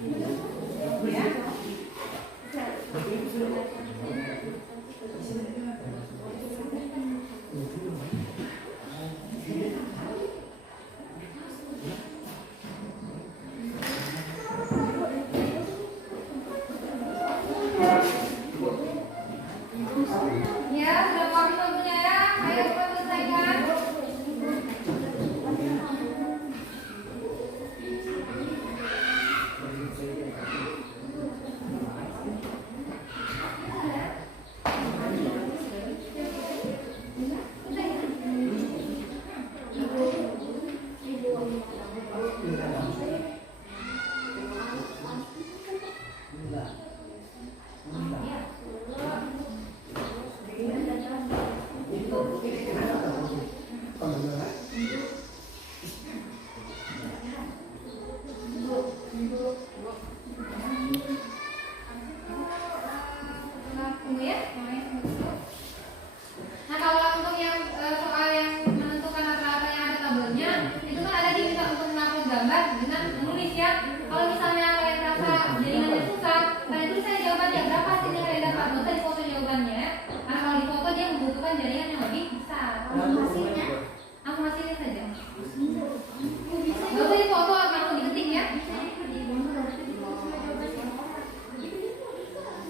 Ya. Ya, sudah waktu waktunya ya. Ayo cepat selesaikan. Tunggu ya. Nah, kalau untuk yang soal yang menentukan rata-rata yang ada tabelnya, itu kan ada diminta untuk mengupload gambar dengan menulis ya. Kalau misalnya kalian rasa jaringannya susah, kalian tulis saja jawabannya berapa hasilnya kalian dapat. Nggak usah difoto jawabannya, karena kalau difoto dia membutuhkan jaringan yang lebih besar. Aku hasilnya saja. Nggak usah difoto, langsung diketik ya.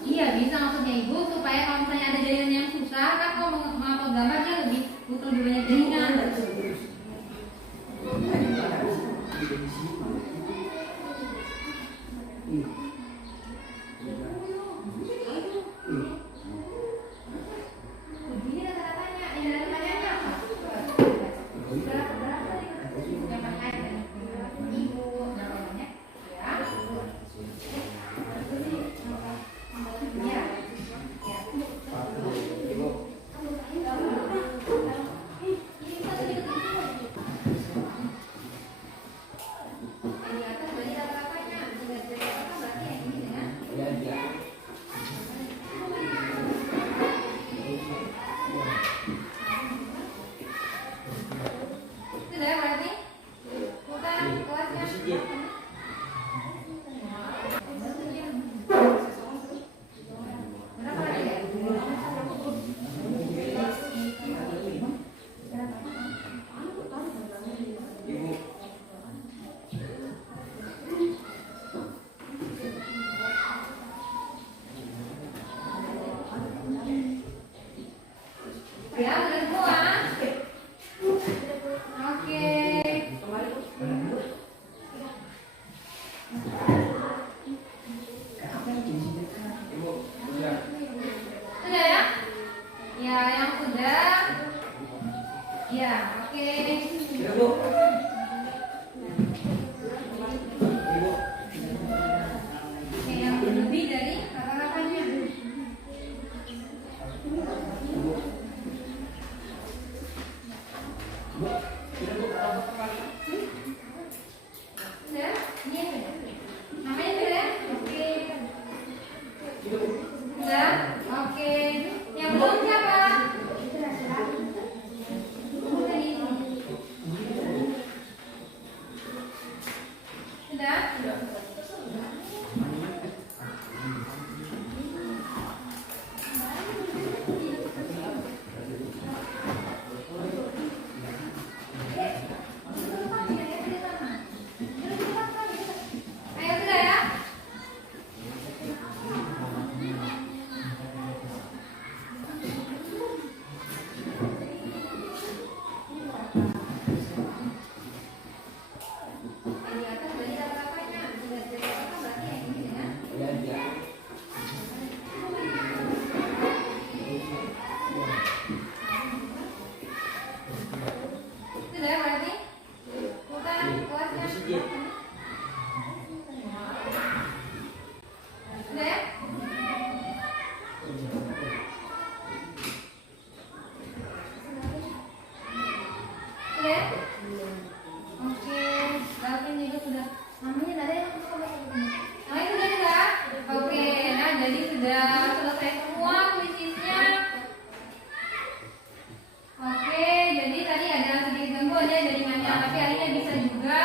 Iya bisa maksudnya ibu, supaya kalau misalnya ada jaringan yang susah kan kalau mau mengupload gambar dia lebih butuh lebih banyak jaringan. Ini rata-ratanya, ini rata-ratanya apa? Berapa? Yang pakai ibu, namanya ya. Ya. Sudah berarti bukan kelasnya. Berapa lagi ya? Ya, udah semua. Oke. Sudah ya? Ya, yang sudah. Ya, oke. Oke, yang lebih dari rata-ratanya. Sudah? Ini ya sudah. Namanya sudah ya? Oke. Sudah? Oke. Yang belum siapa? Sudah? Ayo sudah ya? Di atas berarti rata-ratanya. Sudah jadi apa berarti yang ini ya? Sudah berarti bukan kelasnya. Sudah ya? Sudah ya? Oke, berarti ini juga sudah. Namanya ada yang namanya sudah juga. Oke, nah jadi sudah selesai semua kuisisnya. Oke, jadi tadi ada sedikit gangguan ya jaringannya, tapi akhirnya bisa juga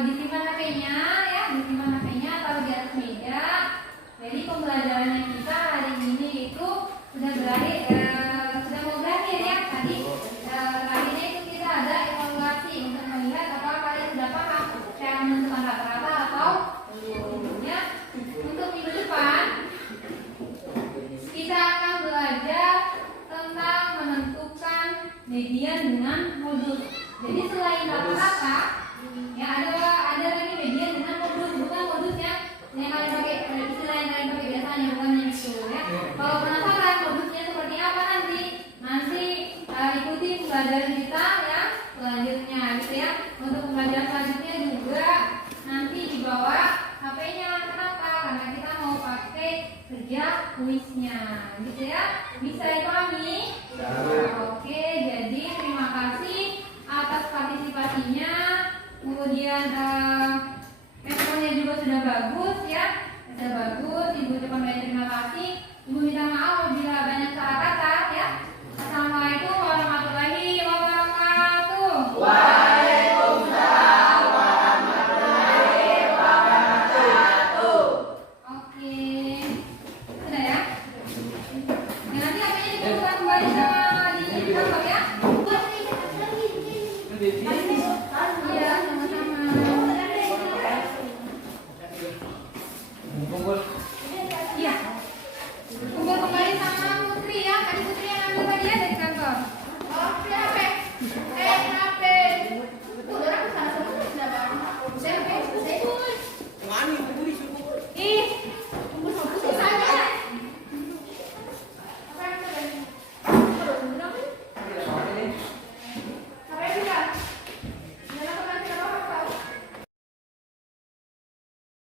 disimpan HP-nya ya, disimpan HP-nya atau dari kita ya selanjutnya gitu ya. Untuk pembelajaran selanjutnya juga nanti dibawa HP-nya. Kenapa? Karena kita mau pakai kerja kuisnya gitu ya. Bisa dipahami? Oke, jadi terima kasih atas partisipasinya. Kemudian responnya juga sudah bagus ya. Sudah bagus. Ibu ucapkan banyak terima kasih. Ibu minta maaf apabila banyak salah kata ya. Assalamualaikum warahmatullahi wabarakatuh. Waalaikumsalam warahmatullahi wabarakatuh. Oke, sudah ya. Ya, nanti HP-nya dibuka kembali sama di kantor ya. Iya, sama-sama. Kumpul